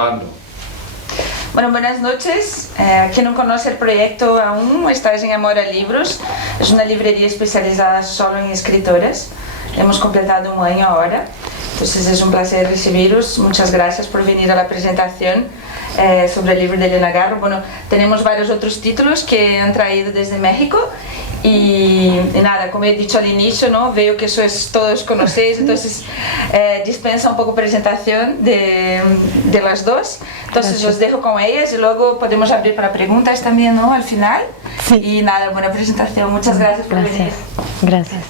grabando. Bueno, buenas noches. Quien no conoce el proyecto aún, estás en Amor a Libros. Es una librería especializada solo en escritoras. Hemos completado un año ahora. Entonces es un placer recibiros. Muchas gracias por venir a la presentación sobre el libro de Elena Garro. Bueno, tenemos varios otros títulos que han traído desde México. Y nada, como he dicho al inicio, ¿no? Veo que todos conocéis, entonces dispensa un poco presentación de las dos. Entonces Gracias. os dejo con ellas y luego podemos abrir para preguntas también, ¿no? Al final. Sí. Y nada, buena presentación. Muchas gracias por venir. Gracias.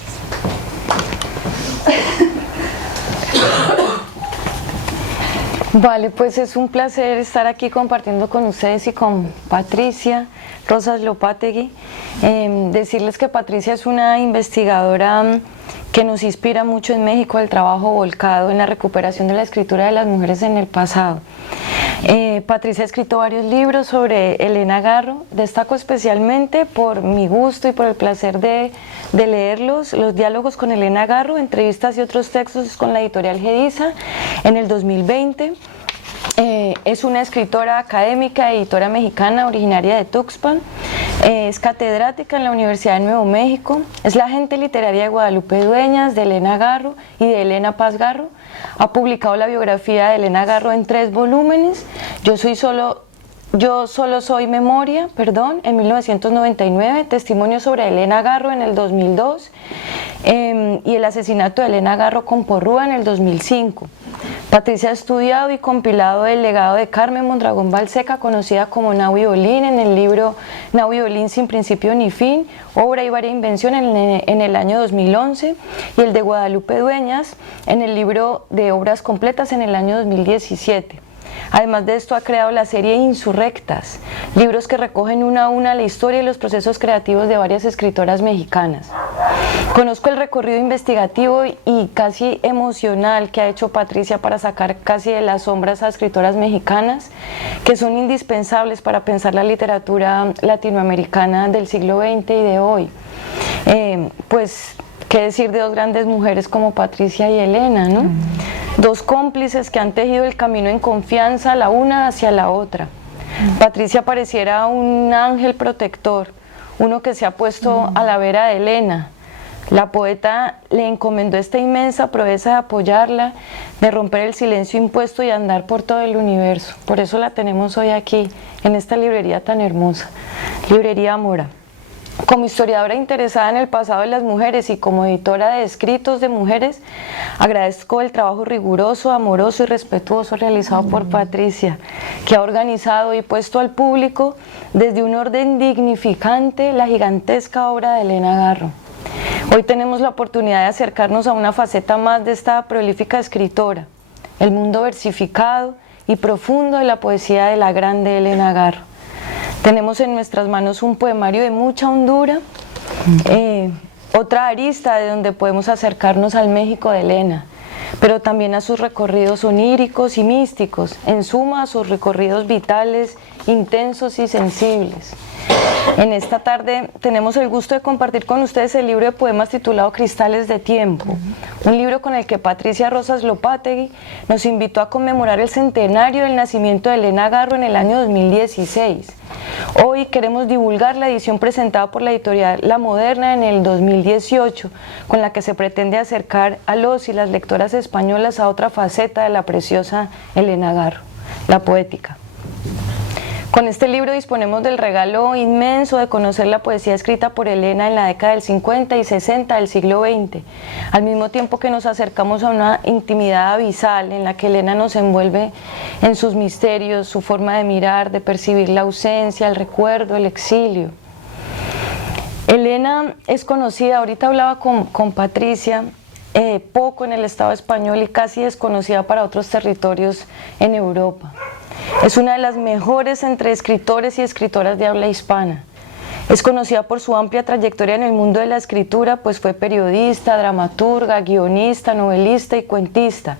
Vale, pues es un placer estar aquí compartiendo con ustedes y con Patricia Rosas Lopategui. Decirles que Patricia es una investigadora que nos inspira mucho en México al trabajo volcado en la recuperación de la escritura de las mujeres en el pasado. Patricia ha escrito varios libros sobre Elena Garro. Destaco especialmente por mi gusto y por el placer de leerlos, los diálogos con Elena Garro, entrevistas y otros textos con la editorial Gediza en el 2020. Es una escritora académica, editora mexicana originaria de Tuxpan. Es catedrática en la Universidad de Nuevo México. Es la agente literaria de Guadalupe Dueñas, de Elena Garro y de Elena Paz Garro. Ha publicado la biografía de Elena Garro en 3 volúmenes. Yo solo soy memoria, en 1999, testimonio sobre Elena Garro en el 2002 y el asesinato de Elena Garro con Porrúa en el 2005. Patricia ha estudiado y compilado el legado de Carmen Mondragón Balseca, conocida como Nahui Olin, en el libro Nahui Olin sin principio ni fin, obra y varia invención en el año 2011, y el de Guadalupe Dueñas en el libro de obras completas en el año 2017. Además de esto ha creado la serie Insurrectas, libros que recogen una a una la historia y los procesos creativos de varias escritoras mexicanas. Conozco el recorrido investigativo y casi emocional que ha hecho Patricia para sacar casi de las sombras a escritoras mexicanas que son indispensables para pensar la literatura latinoamericana del siglo XX y de hoy. Pues, ¿qué decir de 2 grandes mujeres como Patricia y Elena, ¿no? 2 cómplices que han tejido el camino en confianza la una hacia la otra. Patricia pareciera un ángel protector, uno que se ha puesto a la vera de Elena. La poeta le encomendó esta inmensa proeza de apoyarla, de romper el silencio impuesto y andar por todo el universo. Por eso la tenemos hoy aquí, en esta librería tan hermosa, Librería Mora. Como historiadora interesada en el pasado de las mujeres y como editora de escritos de mujeres, agradezco el trabajo riguroso, amoroso y respetuoso realizado por Patricia, que ha organizado y puesto al público desde un orden dignificante la gigantesca obra de Elena Garro. Hoy tenemos la oportunidad de acercarnos a una faceta más de esta prolífica escritora, el mundo versificado y profundo de la poesía de la grande Elena Garro. Tenemos en nuestras manos un poemario de mucha hondura, otra arista de donde podemos acercarnos al México de Elena, pero también a sus recorridos oníricos y místicos, en suma a sus recorridos vitales, intensos y sensibles. En esta tarde tenemos el gusto de compartir con ustedes el libro de poemas titulado Cristales de Tiempo, un libro con el que Patricia Rosas Lopategui nos invitó a conmemorar el centenario del nacimiento de Elena Garro en el año 2016. Hoy queremos divulgar la edición presentada por la editorial La Moderna en el 2018, con la que se pretende acercar a los y las lectoras españolas a otra faceta de la preciosa Elena Garro, la poética. Con este libro disponemos del regalo inmenso de conocer la poesía escrita por Elena en la década del 50 y 60 del siglo XX, al mismo tiempo que nos acercamos a una intimidad abisal en la que Elena nos envuelve en sus misterios, su forma de mirar, de percibir la ausencia, el recuerdo, el exilio. Elena es conocida, ahorita hablaba con Patricia, poco en el Estado español y casi desconocida para otros territorios en Europa. Es una de las mejores entre escritores y escritoras de habla hispana. Es conocida por su amplia trayectoria en el mundo de la escritura, pues fue periodista, dramaturga, guionista, novelista y cuentista.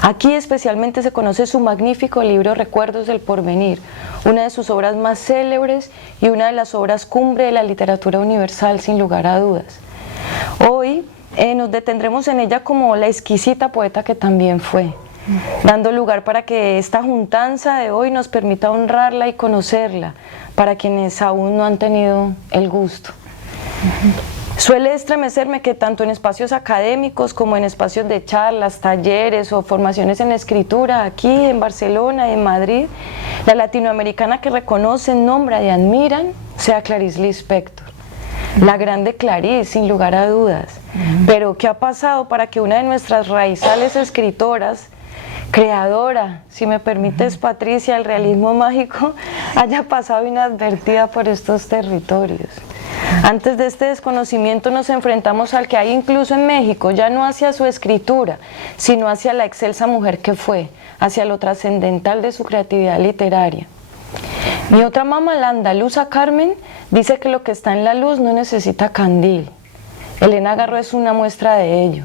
Aquí especialmente se conoce su magnífico libro Recuerdos del Porvenir, una de sus obras más célebres y una de las obras cumbre de la literatura universal, sin lugar a dudas. Hoy nos detendremos en ella como la exquisita poeta que también fue. dando lugar para que esta juntanza de hoy nos permita honrarla y conocerla, para quienes aún no han tenido el gusto. Suele estremecerme que tanto en espacios académicos como en espacios de charlas, talleres o formaciones en escritura, aquí en Barcelona, en Madrid, la latinoamericana que reconocen, nombran y admiran sea Clarice Lispector. La grande Clarice, sin lugar a dudas. Pero ¿qué ha pasado para que una de nuestras raizales escritoras, creadora, si me permites, Patricia, el realismo mágico, haya pasado inadvertida por estos territorios? Antes de este desconocimiento nos enfrentamos al que hay incluso en México, ya no hacia su escritura, sino hacia la excelsa mujer que fue, hacia lo trascendental de su creatividad literaria. Mi otra mamá, la andaluza Carmen, dice que lo que está en la luz no necesita candil. Elena Garro es una muestra de ello.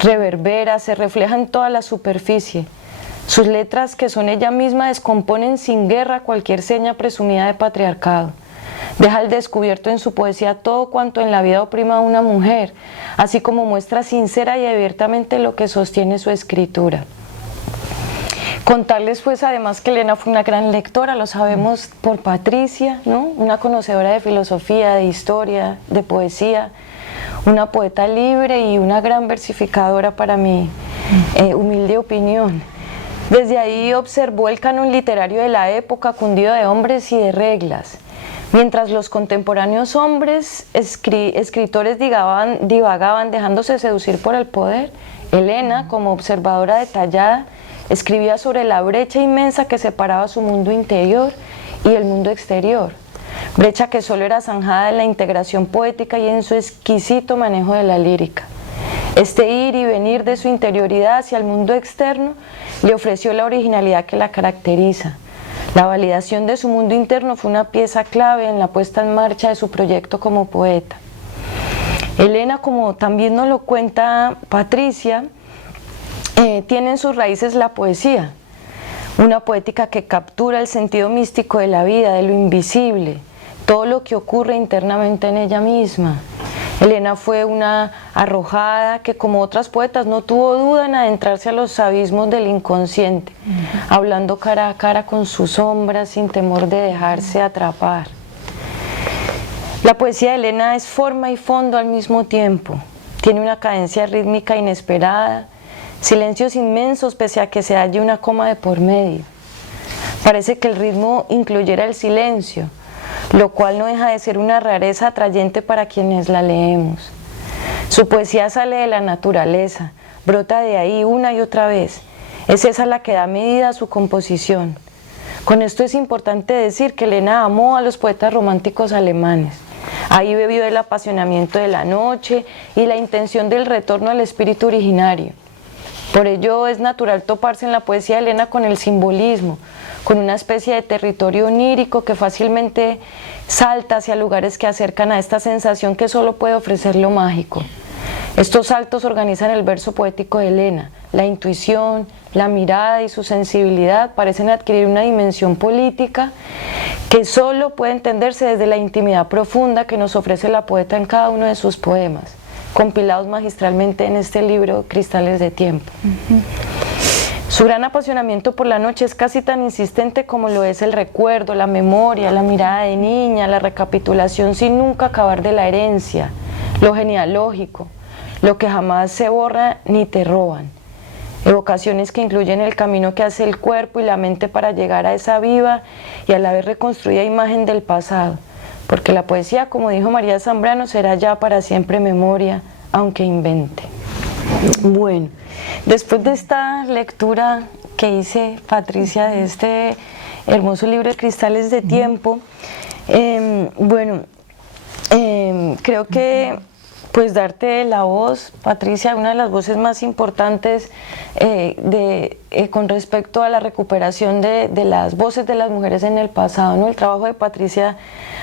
Reverbera, se refleja en toda la superficie. Sus letras, que son ella misma, descomponen sin guerra cualquier seña presumida de patriarcado. Deja al descubierto en su poesía todo cuanto en la vida oprima a una mujer, así como muestra sincera y abiertamente lo que sostiene su escritura. Contarles pues además que Elena fue una gran lectora, lo sabemos por Patricia, ¿no? Una conocedora de filosofía, de historia, de poesía, una poeta libre y una gran versificadora para mi humilde opinión. Desde ahí observó el canon literario de la época cundido de hombres y de reglas. Mientras los contemporáneos hombres escritores divagaban dejándose seducir por el poder, Elena, como observadora detallada, escribía sobre la brecha inmensa que separaba su mundo interior y el mundo exterior, brecha que solo era zanjada en la integración poética y en su exquisito manejo de la lírica. Este ir y venir de su interioridad hacia el mundo externo le ofreció la originalidad que la caracteriza. La validación de su mundo interno fue una pieza clave en la puesta en marcha de su proyecto como poeta. Elena, como también nos lo cuenta Patricia, tiene en sus raíces la poesía, una poética que captura el sentido místico de la vida, de lo invisible, todo lo que ocurre internamente en ella misma. Elena fue una arrojada que, como otras poetas, no tuvo duda en adentrarse a los abismos del inconsciente, hablando cara a cara con sus sombras sin temor de dejarse atrapar. La poesía de Elena es forma y fondo al mismo tiempo. Tiene una cadencia rítmica inesperada, silencios inmensos pese a que se halle una coma de por medio. Parece que el ritmo incluyera el silencio, lo cual no deja de ser una rareza atrayente para quienes la leemos. Su poesía sale de la naturaleza, brota de ahí una y otra vez. Es esa la que da medida a su composición. Con esto es importante decir que Elena amó a los poetas románticos alemanes. Ahí bebió el apasionamiento de la noche y la intención del retorno al espíritu originario. Por ello es natural toparse en la poesía de Elena con el simbolismo, con una especie de territorio onírico que fácilmente salta hacia lugares que acercan a esta sensación que solo puede ofrecer lo mágico. Estos saltos organizan el verso poético de Elena. La intuición, la mirada y su sensibilidad parecen adquirir una dimensión política que solo puede entenderse desde la intimidad profunda que nos ofrece la poeta en cada uno de sus poemas, compilados magistralmente en este libro Cristales de Tiempo. Su gran apasionamiento por la noche es casi tan insistente como lo es el recuerdo, la memoria, la mirada de niña, la recapitulación sin nunca acabar de la herencia, lo genealógico, lo que jamás se borra ni te roban. Evocaciones que incluyen el camino que hace el cuerpo y la mente para llegar a esa viva y a la vez reconstruida imagen del pasado, porque la poesía, como dijo María Zambrano, será ya para siempre memoria, aunque invente. Bueno, después de esta lectura que hice, Patricia, de este hermoso libro de Cristales de Tiempo, creo que pues darte la voz, Patricia, una de las voces más importantes con respecto a la recuperación de las voces de las mujeres en el pasado, ¿no? El trabajo de Patricia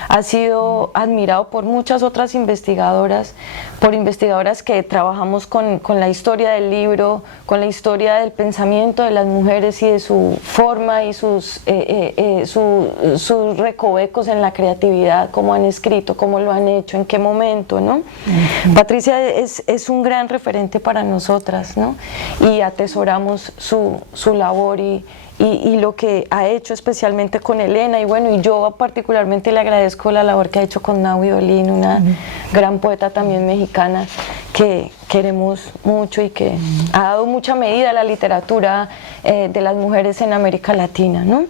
ha sido admirado por muchas otras investigadoras, por investigadoras que trabajamos con la historia del libro, con la historia del pensamiento de las mujeres y de su forma y sus recovecos en la creatividad, cómo han escrito, cómo lo han hecho, en qué momento, ¿no? Patricia es un gran referente para nosotras, ¿no? Y atesoramos su labor y lo que ha hecho especialmente con Elena, y bueno, y yo particularmente le agradezco la labor que ha hecho con Nahui Olin, una gran poeta también mexicana que queremos mucho y que ha dado mucha medida a la literatura de las mujeres en América Latina, ¿no?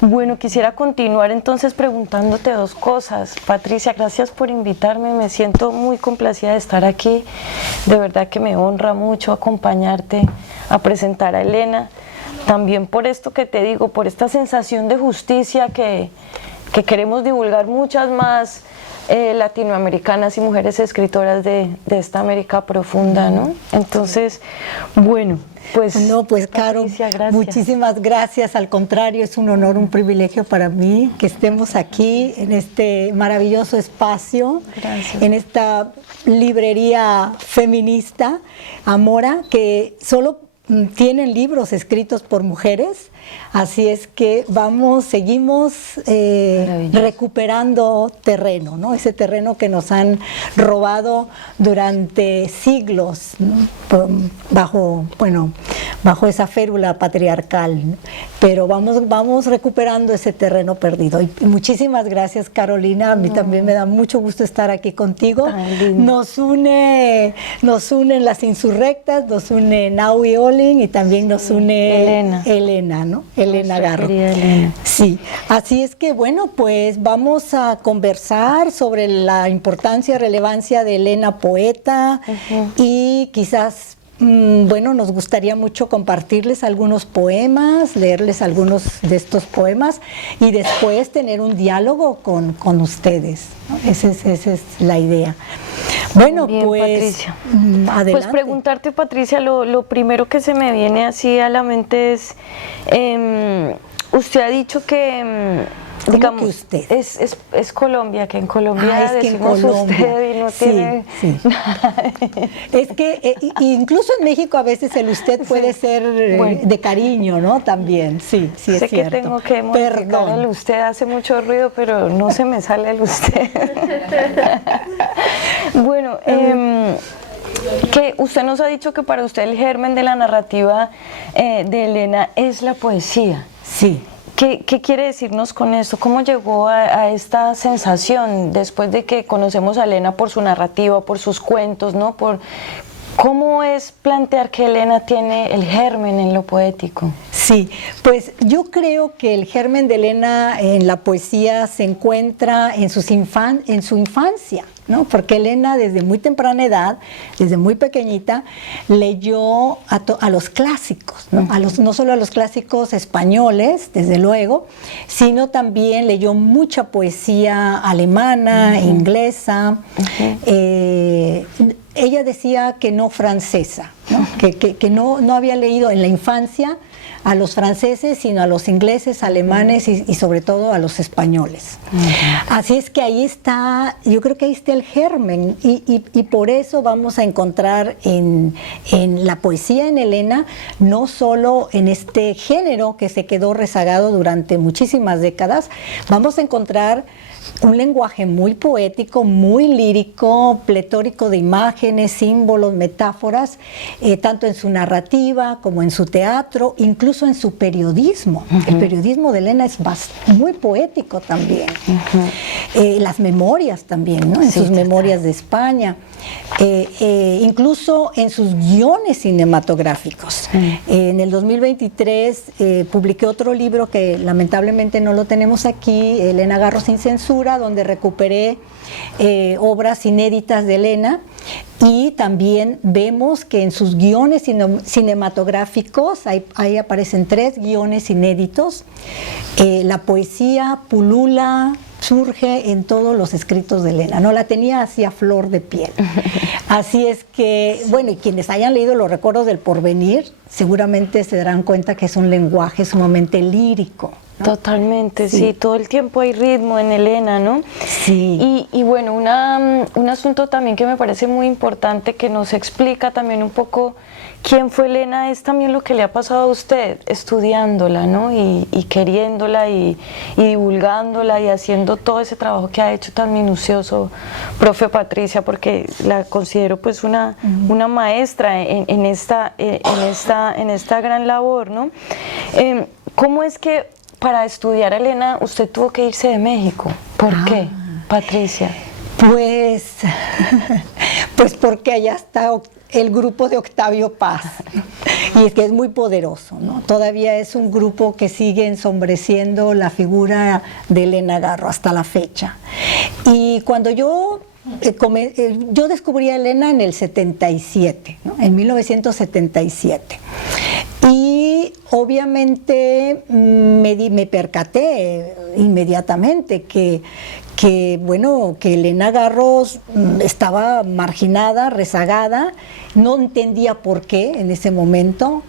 Bueno, quisiera continuar entonces preguntándote dos cosas. Patricia, gracias por invitarme, me siento muy complacida de estar aquí, de verdad que me honra mucho acompañarte a presentar a Elena, también por esto que te digo, por esta sensación de justicia que queremos divulgar muchas más latinoamericanas y mujeres escritoras de esta América profunda, ¿no? Entonces, bueno, pues... No, pues Caro, Patricia, muchísimas gracias, al contrario, es un honor, un privilegio para mí que estemos aquí en este maravilloso espacio, en esta librería feminista, Amora, que solo tienen libros escritos por mujeres, así es que seguimos recuperando terreno, ¿no? Ese terreno que nos han robado durante siglos, ¿no? bajo esa férula patriarcal, ¿no? Pero vamos recuperando ese terreno perdido. Y muchísimas gracias, Carolina, a mí también me da mucho gusto estar aquí contigo. Nos unen las insurrectas, nos une Nahui Olin y también nos une Elena, ¿no? Elena Garro. Elena. Sí, así es que bueno, pues vamos a conversar sobre la importancia y relevancia de Elena poeta y quizás bueno, nos gustaría mucho compartirles algunos poemas, leerles algunos de estos poemas y después tener un diálogo con ustedes, ¿no? Esa es la idea. Bueno, bien, pues Patricia. Adelante. Pues preguntarte, Patricia, lo primero que se me viene así a la mente es, usted ha dicho que... digamos, que usted? Es Colombia, que en Colombia es que decimos en Colombia, usted y no tiene... Sí. Es que incluso en México a veces el usted puede ser de cariño, ¿no? También, sí, es sé cierto. Que tengo que modificar el usted, hace mucho ruido, pero no se me sale el usted. Bueno, que usted nos ha dicho que para usted el germen de la narrativa de Elena es la poesía. Sí. ¿Qué quiere decirnos con esto? ¿Cómo llegó a esta sensación después de que conocemos a Elena por su narrativa, por sus cuentos, ¿no? ¿Cómo es plantear que Elena tiene el germen en lo poético? Sí, pues yo creo que el germen de Elena en la poesía se encuentra en su infancia, ¿no? Porque Elena desde muy temprana edad, desde muy pequeñita, leyó a los clásicos, ¿no? No solo a los clásicos españoles, desde luego, sino también leyó mucha poesía alemana, inglesa, ella decía que no francesa, ¿no? Que no había leído en la infancia a los franceses, sino a los ingleses, alemanes y sobre todo a los españoles. Así es que ahí está, yo creo que ahí está el germen y por eso vamos a encontrar en la poesía en Elena, no solo en este género que se quedó rezagado durante muchísimas décadas, vamos a encontrar un lenguaje muy poético, muy lírico, pletórico de imágenes, símbolos, metáforas, tanto en su narrativa como en su teatro, incluso en su periodismo. El periodismo de Elena es muy poético también. Las memorias también, ¿no? En sus memorias de España. Incluso en sus guiones cinematográficos. En el 2023 publiqué otro libro que lamentablemente no lo tenemos aquí, Elena Garro sin censura, donde recuperé obras inéditas de Elena y también vemos que en sus guiones cinematográficos, ahí aparecen 3 guiones inéditos, la poesía pulula, surge en todos los escritos de Elena, no la tenía así a flor de piel. Así es que, bueno, y quienes hayan leído Los recuerdos del porvenir, seguramente se darán cuenta que es un lenguaje sumamente lírico, ¿no? Totalmente, sí, todo el tiempo hay ritmo en Elena, ¿no? Sí. Y bueno, un asunto también que me parece muy importante, que nos explica también un poco quién fue Elena es también lo que le ha pasado a usted, estudiándola, ¿no? Y queriéndola y divulgándola y haciendo todo ese trabajo que ha hecho tan minucioso, profe Patricia, porque la considero pues una maestra en esta gran labor, ¿no? ¿Cómo es que para estudiar a Elena usted tuvo que irse de México? ¿Por qué, Patricia? Pues porque allá está el grupo de Octavio Paz, ¿no? Y es que es muy poderoso, ¿no? Todavía es un grupo que sigue ensombreciendo la figura de Elena Garro hasta la fecha. Y cuando yo descubrí a Elena en el 77, ¿no? En 1977. Y obviamente me percaté inmediatamente que Elena Garro estaba marginada, rezagada, no entendía por qué en ese momento.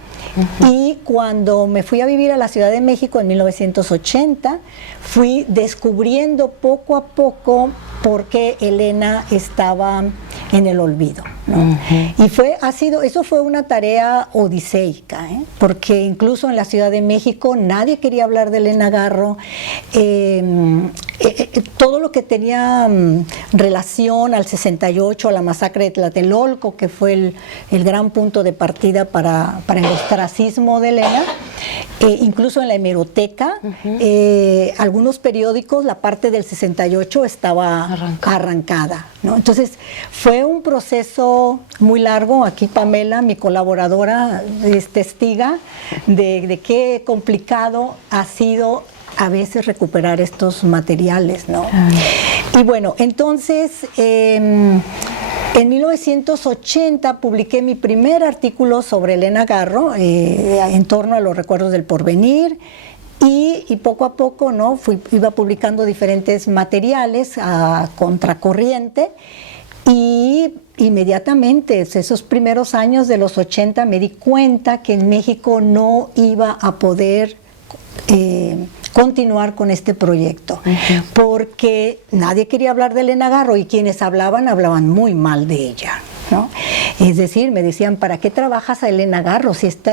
Y cuando me fui a vivir a la Ciudad de México en 1980, fui descubriendo poco a poco por qué Elena estaba en el olvido, ¿no? Y eso fue una tarea odiseica, ¿eh? Porque incluso en la Ciudad de México nadie quería hablar de Elena Garro. Todo lo que tenía relación al 68, a la masacre de Tlatelolco, que fue el gran punto de partida para el ostracismo de Elena, incluso en la hemeroteca, algunos periódicos, la parte del 68 estaba arrancada, ¿no? Entonces fue un proceso muy largo. Aquí Pamela, mi colaboradora, es testiga de qué complicado ha sido a veces recuperar estos materiales, ¿no? Y bueno, entonces en 1980 publiqué mi primer artículo sobre Elena Garro en torno a los recuerdos del porvenir. Y poco a poco, ¿no? Iba publicando diferentes materiales a contracorriente, y inmediatamente, esos primeros años de los 80, me di cuenta que en México no iba a poder continuar con este proyecto, porque nadie quería hablar de Elena Garro, y quienes hablaban muy mal de ella, ¿no? Es decir, me decían, ¿para qué trabajas a Elena Garro si esta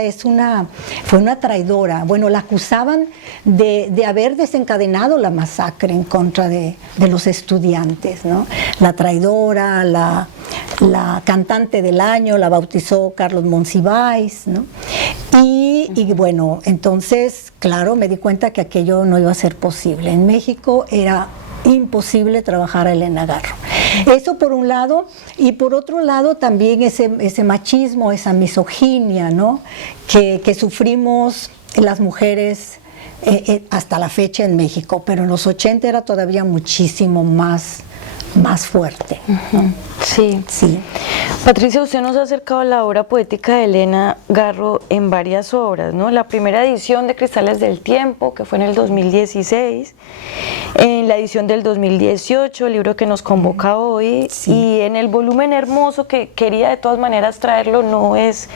fue una traidora? Bueno, la acusaban de haber desencadenado la masacre en contra de los estudiantes, ¿no? La traidora, la cantante del año, la bautizó Carlos Monsiváis, ¿no? Y bueno, entonces, claro, me di cuenta que aquello no iba a ser posible. En México era imposible trabajar a Elena Garro. Eso por un lado, y por otro lado también ese machismo, esa misoginia, ¿no? que sufrimos las mujeres hasta la fecha en México, pero en los 80 era todavía muchísimo más fuerte, ¿no? Sí. Patricia, usted nos ha acercado a la obra poética de Elena Garro en varias obras, ¿no? La primera edición de Cristales del Tiempo, que fue en el 2016, en la edición del 2018, el libro que nos convoca hoy, y en el volumen hermoso que quería de todas maneras traerlo, no es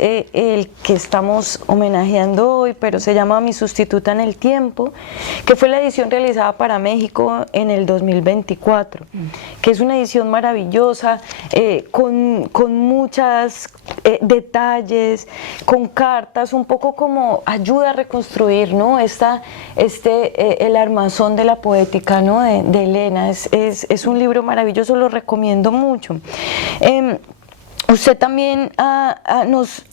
el que estamos homenajeando hoy, pero se llama Mi sustituta en el tiempo, que fue la edición realizada para México en el 2024, que es una edición maravillosa, con muchos detalles, con cartas, un poco como ayuda a reconstruir, ¿no? El armazón de la poética, ¿no? de Elena. Es un libro maravilloso, lo recomiendo mucho. Usted también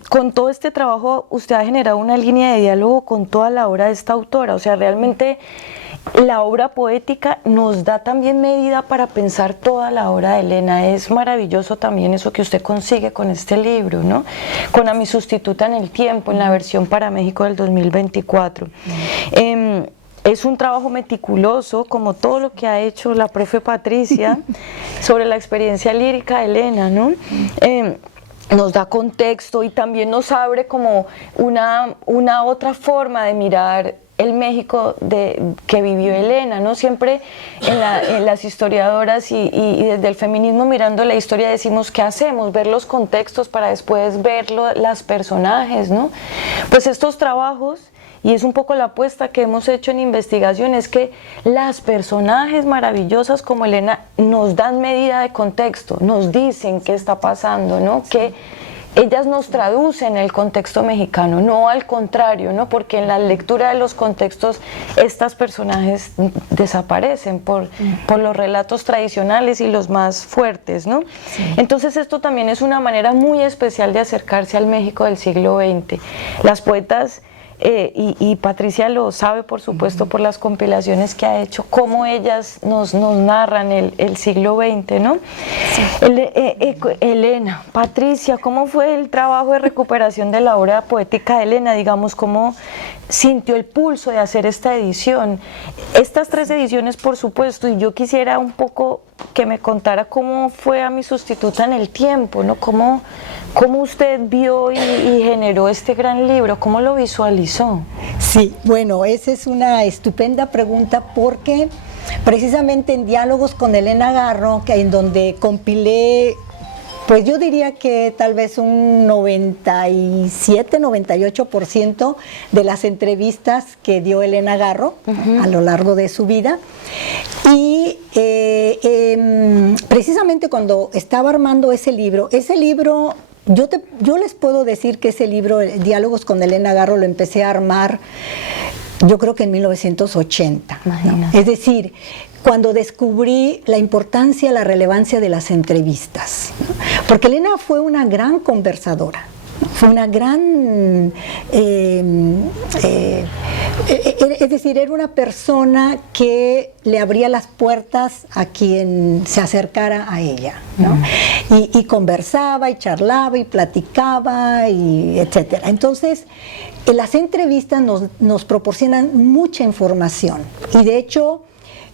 con todo este trabajo, usted ha generado una línea de diálogo con toda la obra de esta autora, o sea, realmente la obra poética nos da también medida para pensar toda la obra de Elena. Es maravilloso también eso que usted consigue con este libro, ¿no? Con A mi sustituta en el tiempo, en la versión para México del 2024. Es un trabajo meticuloso, como todo lo que ha hecho la profe Patricia sobre la experiencia lírica de Elena, ¿no? Nos da contexto y también nos abre como una otra forma de mirar el México que vivió Elena, ¿no? Siempre en las historiadoras y desde el feminismo mirando la historia decimos, ¿qué hacemos? Ver los contextos para después ver las personajes, ¿no? Pues estos trabajos, y es un poco la apuesta que hemos hecho en investigación, es que las personajes maravillosas como Elena nos dan medida de contexto, nos dicen qué está pasando, ¿no? ellas nos traducen el contexto mexicano, no al contrario, ¿no? Porque en la lectura de los contextos estas personajes desaparecen por los relatos tradicionales y los más fuertes, ¿no? Sí. Entonces esto también es una manera muy especial de acercarse al México del siglo XX. Las poetas, y Patricia lo sabe por supuesto por las compilaciones que ha hecho, cómo ellas nos narran el siglo XX, ¿no? Sí. Elena, Patricia, ¿cómo fue el trabajo de recuperación de la obra poética de Elena? Digamos, ¿cómo sintió el pulso de hacer esta edición? Estas 3 ediciones, por supuesto, y yo quisiera un poco que me contara cómo fue a mi sustituta en el tiempo, ¿no? ¿Cómo usted vio y generó este gran libro? ¿Cómo lo visualizó? Sí, bueno, esa es una estupenda pregunta porque precisamente en Diálogos con Elena Garro, en donde compilé, pues yo diría que tal vez un 97, 98% de las entrevistas que dio Elena Garro a lo largo de su vida. Y precisamente cuando estaba armando ese libro, yo les puedo decir que ese libro, Diálogos con Elena Garro, lo empecé a armar yo creo que en 1980, ¿no? Es decir, cuando descubrí la importancia, la relevancia de las entrevistas, ¿no? Porque Elena fue una gran conversadora, fue una gran, es decir, era una persona que le abría las puertas a quien se acercara a ella, ¿no? Y conversaba, y charlaba, y platicaba, y etcétera. Entonces, las entrevistas nos proporcionan mucha información, y de hecho,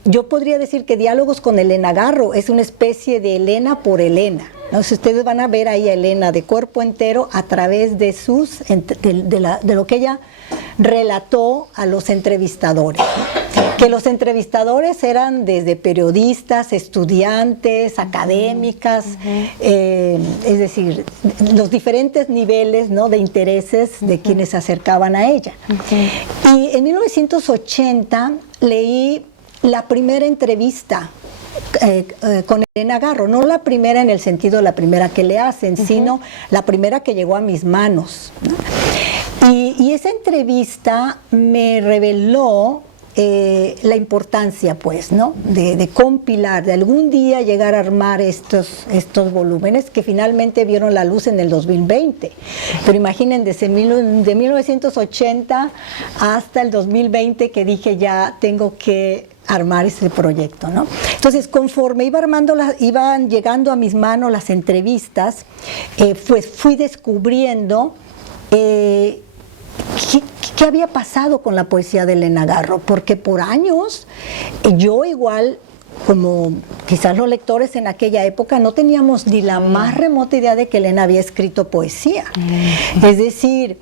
yo podría decir que Diálogos con Elena Garro es una especie de Elena por Elena, ¿no? Si ustedes van a ver ahí a Elena de cuerpo entero a través de de lo que ella relató a los entrevistadores, ¿no? Que los entrevistadores eran desde periodistas, estudiantes, académicas, es decir, los diferentes niveles, ¿no?, de intereses de quienes se acercaban a ella. Y en 1980 leí la primera entrevista con Elena Garro, no la primera en el sentido de la primera que le hacen, sino la primera que llegó a mis manos, ¿no? Y esa entrevista me reveló la importancia, pues, ¿no?, de compilar, de algún día llegar a armar estos volúmenes que finalmente vieron la luz en el 2020. Pero imaginen, de 1980 hasta el 2020 que dije ya tengo que armar ese proyecto, ¿no? Entonces, conforme iban llegando a mis manos las entrevistas, pues fui descubriendo ¿qué había pasado con la poesía de Elena Garro? Porque por años yo igual, como quizás los lectores en aquella época, no teníamos ni la más remota idea de que Elena había escrito poesía. Es decir,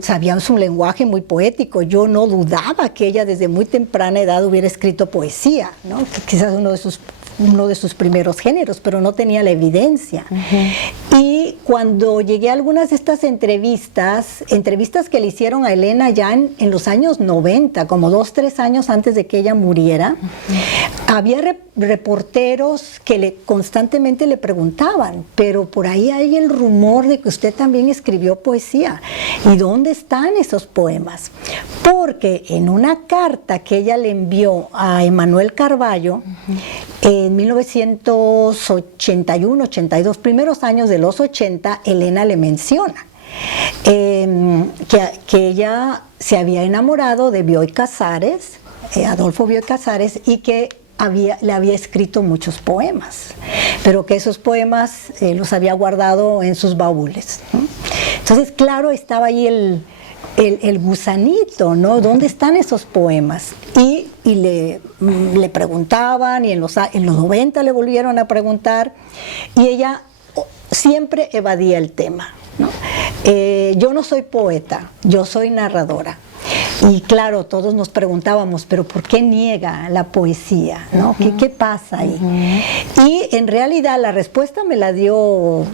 sabía su lenguaje muy poético. Yo no dudaba que ella desde muy temprana edad hubiera escrito poesía, ¿no? Quizás uno de sus primeros géneros, pero no tenía la evidencia. Y cuando llegué a algunas de estas entrevistas que le hicieron a Elena ya en los años 90, como 2, 3 años antes de que ella muriera, había reporteros que constantemente le preguntaban, pero por ahí hay el rumor de que usted también escribió poesía. ¿Y dónde están esos poemas? Porque en una carta que ella le envió a Emanuel Carballo, en 1981, 82, primeros años de los 80, Elena le menciona que ella se había enamorado de Bioy Casares, Adolfo Bioy Casares, y que le había escrito muchos poemas, pero que esos poemas los había guardado en sus baúles, ¿no? Entonces, claro, estaba ahí el gusanito, ¿no? ¿Dónde están esos poemas? Y le preguntaban, y en los 90 le volvieron a preguntar, y ella siempre evadía el tema, ¿no? Yo no soy poeta, yo soy narradora. Y claro, todos nos preguntábamos, pero ¿por qué niega la poesía, ¿no? ¿Qué pasa ahí? Y en realidad la respuesta me la dio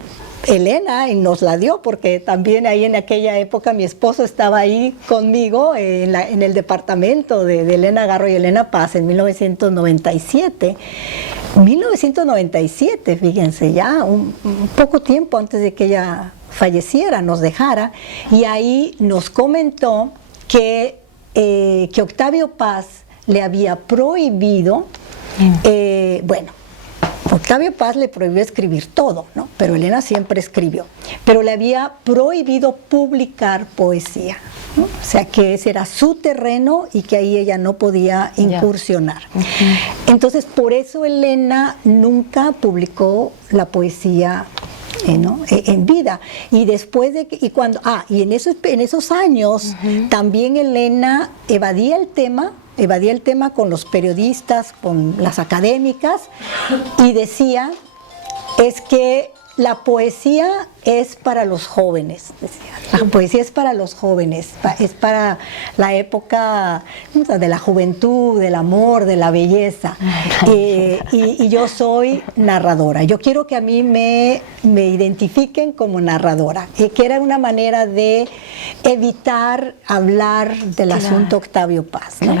Elena, y nos la dio porque también ahí en aquella época mi esposo estaba ahí conmigo en el departamento de Elena Garro y Elena Paz en 1997. 1997, fíjense, ya un poco tiempo antes de que ella falleciera, nos dejara, y ahí nos comentó que Octavio Paz le había prohibido, bueno, Octavio Paz le prohibió escribir todo, ¿no? Pero Elena siempre escribió, pero le había prohibido publicar poesía, ¿no? O sea que ese era su terreno y que ahí ella no podía incursionar. Entonces por eso Elena nunca publicó la poesía ¿no? en vida, y después de que, y en esos años también Elena evadía el tema con los periodistas, con las académicas, y decía, es que la poesía es para los jóvenes, decía. La poesía es para los jóvenes, es para la época de la juventud, del amor, de la belleza. Y yo soy narradora. Yo quiero que a mí me identifiquen como narradora, que era una manera de evitar hablar del asunto Octavio Paz, ¿no?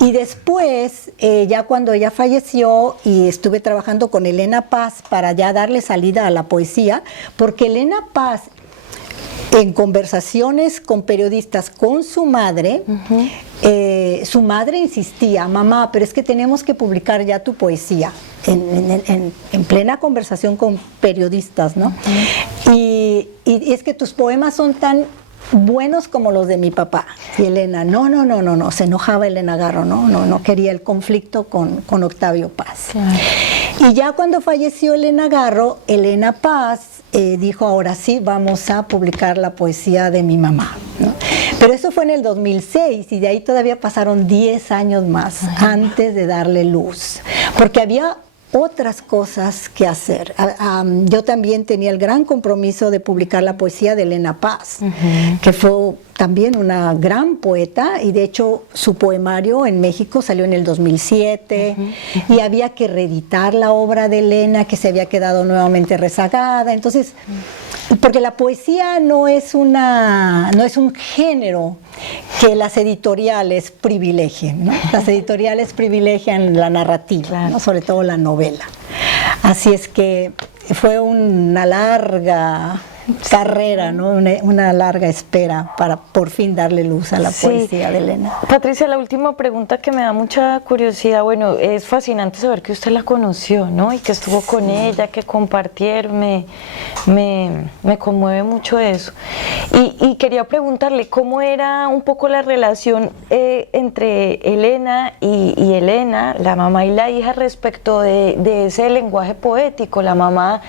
Y después, ya cuando ella falleció, y estuve trabajando con Elena Paz para ya darle salida a la poesía, porque Elena Paz, en conversaciones con periodistas con su madre insistía, mamá, pero es que tenemos que publicar ya tu poesía, en plena conversación con periodistas, ¿no? Y es que tus poemas son tan buenos como los de mi papá. Y Elena, no, se enojaba Elena Garro, no quería el conflicto con Octavio Paz. Claro. Y ya cuando falleció Elena Garro, Elena Paz dijo, ahora sí, vamos a publicar la poesía de mi mamá, ¿no? Pero eso fue en el 2006, y de ahí todavía pasaron 10 años más antes de darle luz, porque había otras cosas que hacer. Yo también tenía el gran compromiso de publicar la poesía de Elena Paz, que fue también una gran poeta, y de hecho su poemario en México salió en el 2007, y había que reeditar la obra de Elena, que se había quedado nuevamente rezagada. Entonces, porque la poesía no es un género que las editoriales privilegien, ¿no? Las editoriales privilegian la narrativa, claro, ¿no? Sobre todo la novela. Así es que fue una larga carrera, ¿no? Una larga espera para por fin darle luz a la poesía de Elena. Patricia, la última pregunta que me da mucha curiosidad, bueno, es fascinante saber que usted la conoció, ¿no? Y que estuvo con ella, que compartieron, me conmueve mucho eso. Y quería preguntarle cómo era un poco la relación entre Elena y Elena, la mamá y la hija, respecto de ese lenguaje poético. La mamá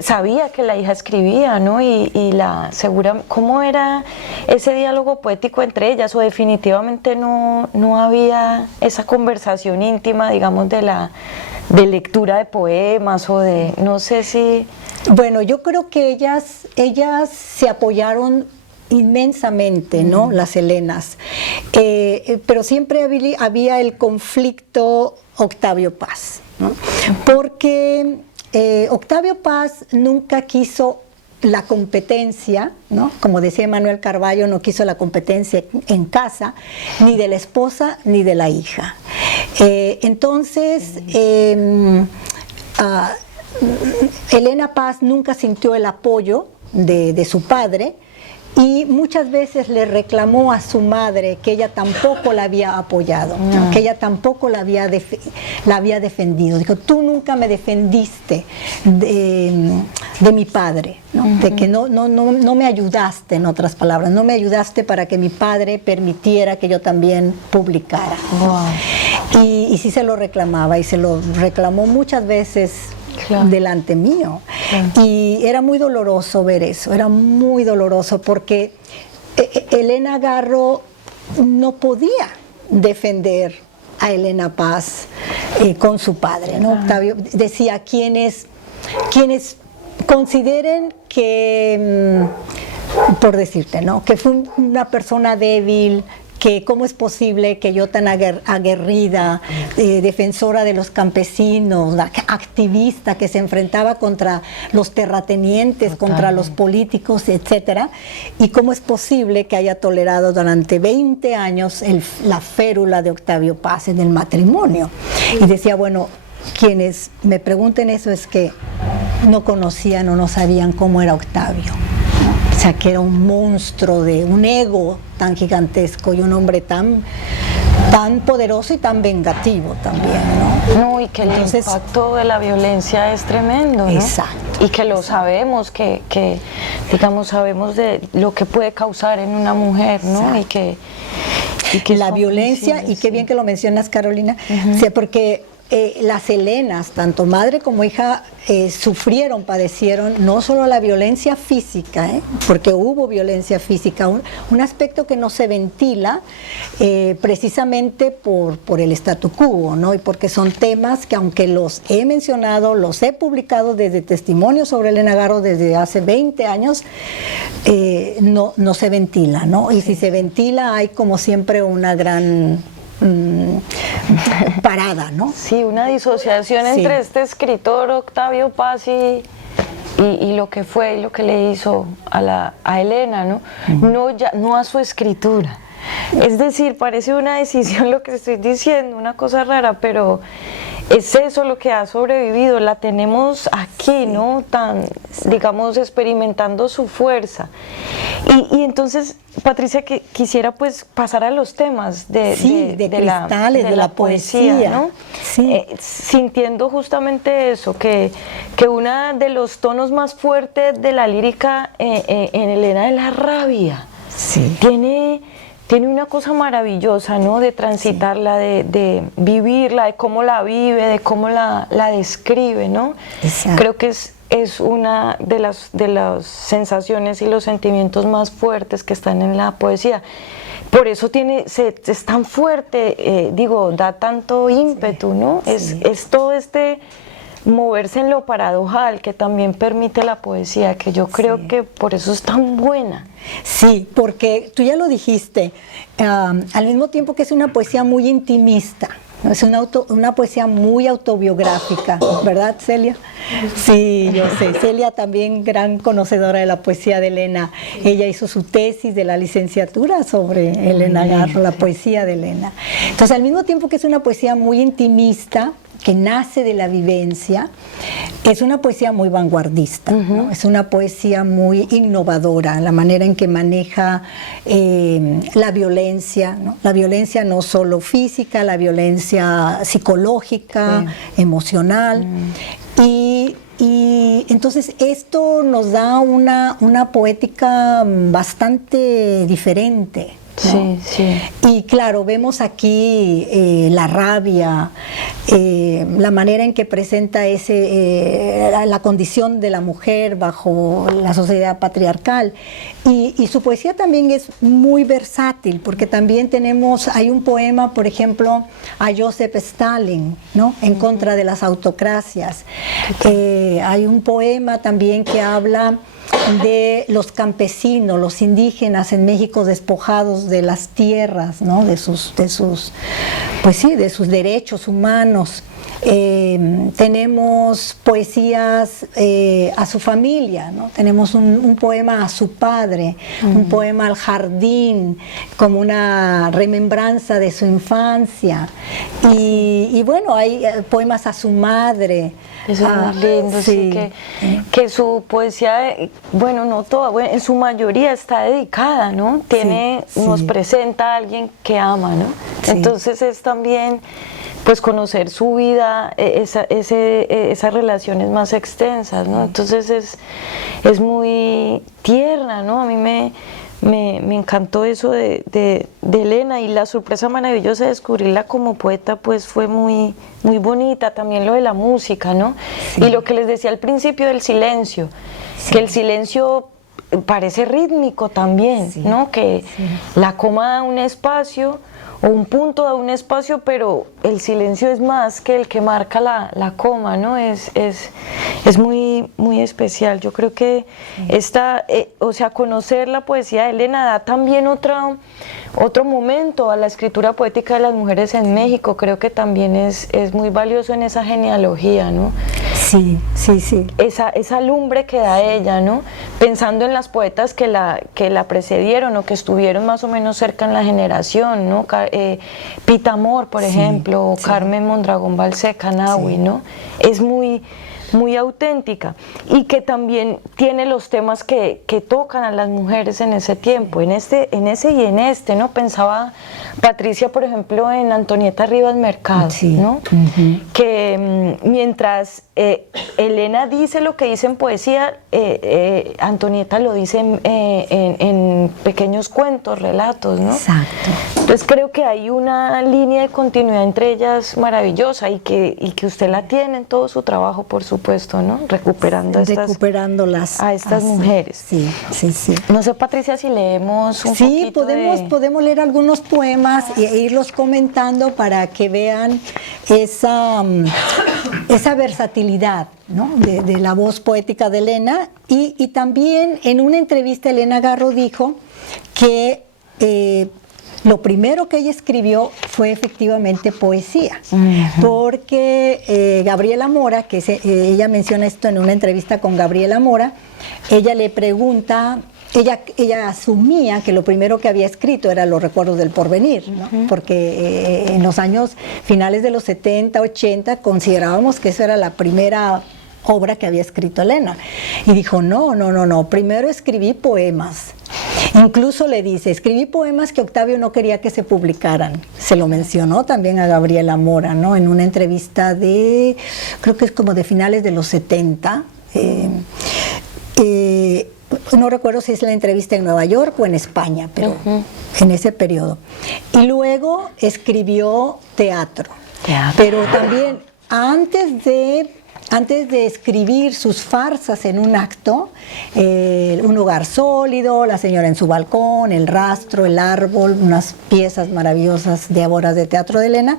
sabía que la hija escribía, ¿no? Y la segura, ¿cómo era ese diálogo poético entre ellas? ¿O definitivamente no había esa conversación íntima, digamos, de lectura de poemas o de, no sé si... Bueno, yo creo que ellas se apoyaron inmensamente, ¿no? Las Elenas, pero siempre había el conflicto Octavio Paz, ¿no? Porque Octavio Paz nunca quiso la competencia, ¿no? Como decía Manuel Carballo, no quiso la competencia en casa, ni de la esposa ni de la hija. Entonces, Elena Paz nunca sintió el apoyo de su padre, y muchas veces le reclamó a su madre que ella tampoco la había apoyado, ¿no? Que ella tampoco la había defendido. Dijo, tú nunca me defendiste de mi padre, ¿no? De que no me ayudaste, en otras palabras, no me ayudaste para que mi padre permitiera que yo también publicara, ¿no? Y sí se lo reclamaba, y se lo reclamó muchas veces. Claro. Delante mío. Claro. Y era muy doloroso ver eso, era muy doloroso, porque Elena Garro no podía defender a Elena Paz con su padre, ¿no? Octavio decía, quienes consideren que, por decirte, ¿no? Que fue una persona débil, que cómo es posible que yo tan aguerrida, defensora de los campesinos, activista que se enfrentaba contra los terratenientes, contra los políticos, etcétera, y cómo es posible que haya tolerado durante 20 años la férula de Octavio Paz en el matrimonio. Y decía, bueno, quienes me pregunten eso es que no conocían o no sabían cómo era Octavio. O sea, que era un monstruo de un ego tan gigantesco y un hombre tan poderoso y tan vengativo también, ¿no? No, y que entonces, el impacto de la violencia es tremendo, ¿no? Exacto. Y que lo sabemos, que digamos, sabemos de lo que puede causar en una mujer, ¿no? Y que la violencia, y qué bien que lo mencionas, Carolina, sí, porque las Helenas, tanto madre como hija, padecieron no solo la violencia física, porque hubo violencia física, un aspecto que no se ventila precisamente por el statu quo, ¿no? Y porque son temas que, aunque los he mencionado, los he publicado desde testimonios sobre Elena Garro desde hace 20 años, no se ventila, ¿no? Y si se ventila hay como siempre una gran parada, ¿no? Sí, una disociación entre este escritor Octavio Paz y lo que fue y lo que le hizo a Elena, ¿no? No a su escritura. Es decir, parece una decisión lo que estoy diciendo, una cosa rara, pero es eso lo que ha sobrevivido, la tenemos aquí, ¿no? Tan, digamos, experimentando su fuerza. Y entonces, Patricia, que quisiera pues pasar a los temas de la poesía, ¿no? Sí. Sintiendo justamente eso, que uno de los tonos más fuertes de la lírica en Elena es la rabia. Sí. Tiene una cosa maravillosa, ¿no? De transitarla, de vivirla, de cómo la vive, de cómo la describe, ¿no? Exacto. Creo que es una de las sensaciones y los sentimientos más fuertes que están en la poesía. Por eso es tan fuerte, da tanto ímpetu, ¿no? Sí. Es todo este moverse en lo paradojal que también permite la poesía, que yo creo que por eso es tan buena. Sí, porque tú ya lo dijiste, al mismo tiempo que es una poesía muy intimista, es una poesía muy autobiográfica, ¿verdad, Celia? Sí, yo sé. Celia también gran conocedora de la poesía de Elena. Ella hizo su tesis de la licenciatura sobre Elena Garro, la poesía de Elena. Entonces, al mismo tiempo que es una poesía muy intimista, que nace de la vivencia, es una poesía muy vanguardista, ¿no? Es una poesía muy innovadora, la manera en que maneja la violencia, ¿no? La violencia no solo física, la violencia psicológica, emocional. Y entonces esto nos da una poética bastante diferente, ¿no? Sí, sí. Y claro, vemos aquí la rabia, la manera en que presenta la condición de la mujer bajo la sociedad patriarcal. Y su poesía también es muy versátil, porque también hay un poema, por ejemplo, a Joseph Stalin, ¿no? En contra de las autocracias. Hay un poema también que habla de los campesinos, los indígenas en México despojados de las tierras, ¿no? de sus derechos humanos. Tenemos poesías a su familia, ¿no? Tenemos un poema a su padre, un poema al jardín, como una remembranza de su infancia. Y bueno, hay poemas a su madre. Eso es muy lindo, sí, que su poesía, bueno, no toda, bueno, en su mayoría está dedicada, ¿no? Nos presenta a alguien que ama, ¿no? Sí. Entonces es también, pues, conocer su vida, esas relaciones más extensas, ¿no? Entonces es muy tierna, ¿no? A mí me encantó eso de Elena, y la sorpresa maravillosa de descubrirla como poeta pues fue muy, muy bonita. También lo de la música, ¿no? Sí. Y lo que les decía al principio del silencio, que el silencio parece rítmico también, ¿no? Que la coma da un espacio o un punto da un espacio, pero el silencio es más que el que marca la coma, ¿no? Es muy, muy especial. Yo creo que conocer la poesía de Elena da también otro momento a la escritura poética de las mujeres en México. Creo que también es muy valioso en esa genealogía, ¿no? Sí. Esa lumbre que da ella, ¿no? Pensando en las poetas que la precedieron o que estuvieron más o menos cerca en la generación, ¿no? Pita Amor, por ejemplo, o Carmen Mondragón Balseca, Nahui, ¿no? Es muy, muy auténtica y que también tiene los temas que tocan a las mujeres en ese tiempo, en ese y en este, ¿no? Pensaba Patricia, por ejemplo, en Antonieta Rivas Mercado, ¿no? Que mientras Elena dice lo que dice en poesía, Antonieta lo dice en pequeños cuentos, relatos, ¿no? Exacto. Entonces creo que hay una línea de continuidad entre ellas maravillosa y que usted la tiene en todo su trabajo, por supuesto, ¿no? Recuperándolas a estas mujeres. Sí, sí, sí. No sé, Patricia, si leemos un poquito podemos leer algunos poemas e irlos comentando para que vean esa versatilidad, ¿no? de la voz poética de Elena. Y también en una entrevista Elena Garro dijo que lo primero que ella escribió fue efectivamente poesía, porque Gabriela Mora, ella menciona esto en una entrevista con Gabriela Mora, ella le pregunta, ella asumía que lo primero que había escrito era Los recuerdos del porvenir, ¿no? Porque en los años finales de los 70, 80 considerábamos que esa era la primera obra que había escrito Elena. Y dijo, no, primero escribí poemas. Incluso le dice, escribí poemas que Octavio no quería que se publicaran. Se lo mencionó también a Gabriela Mora, ¿no? En una entrevista creo que es como de finales de los 70. No recuerdo si es la entrevista en Nueva York o en España, pero en ese periodo. Y luego escribió teatro. Pero también antes de escribir sus farsas en un acto, Un lugar sólido, La señora en su balcón, El rastro, El árbol, unas piezas maravillosas de obras de teatro de Elena,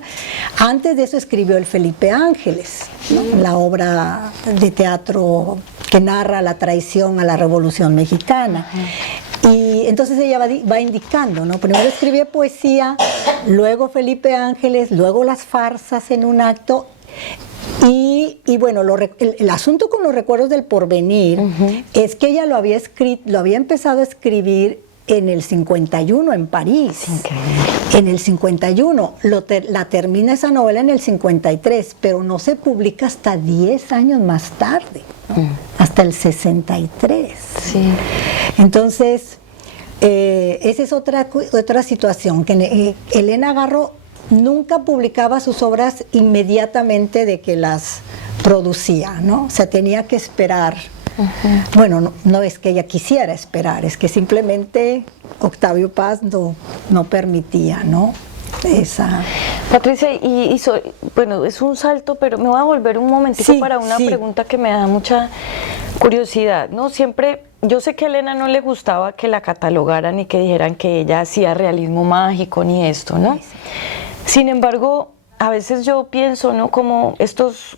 antes de eso escribió El Felipe Ángeles, ¿no? La obra de teatro que narra la traición a la Revolución Mexicana. Y entonces ella va indicando, ¿no? Primero escribía poesía, luego Felipe Ángeles, luego las farsas en un acto. Y bueno, el asunto con Los recuerdos del porvenir es que ella lo había empezado a escribir en el 51 en París. En el 51, la termina esa novela en el 53, pero no se publica hasta 10 años más tarde, ¿no? Hasta el 63. Sí. Entonces, esa es otra situación, que Elena Garro nunca publicaba sus obras inmediatamente de que las producía, ¿no? O sea, tenía que esperar. Bueno, no es que ella quisiera esperar, es que simplemente Octavio Paz no permitía, ¿no? Patricia, bueno, es un salto, pero me voy a volver un momentito para una pregunta que me da mucha curiosidad, ¿no? Siempre, yo sé que a Elena no le gustaba que la catalogaran y que dijeran que ella hacía realismo mágico ni esto, ¿no? Sin embargo, a veces yo pienso, ¿no? Como los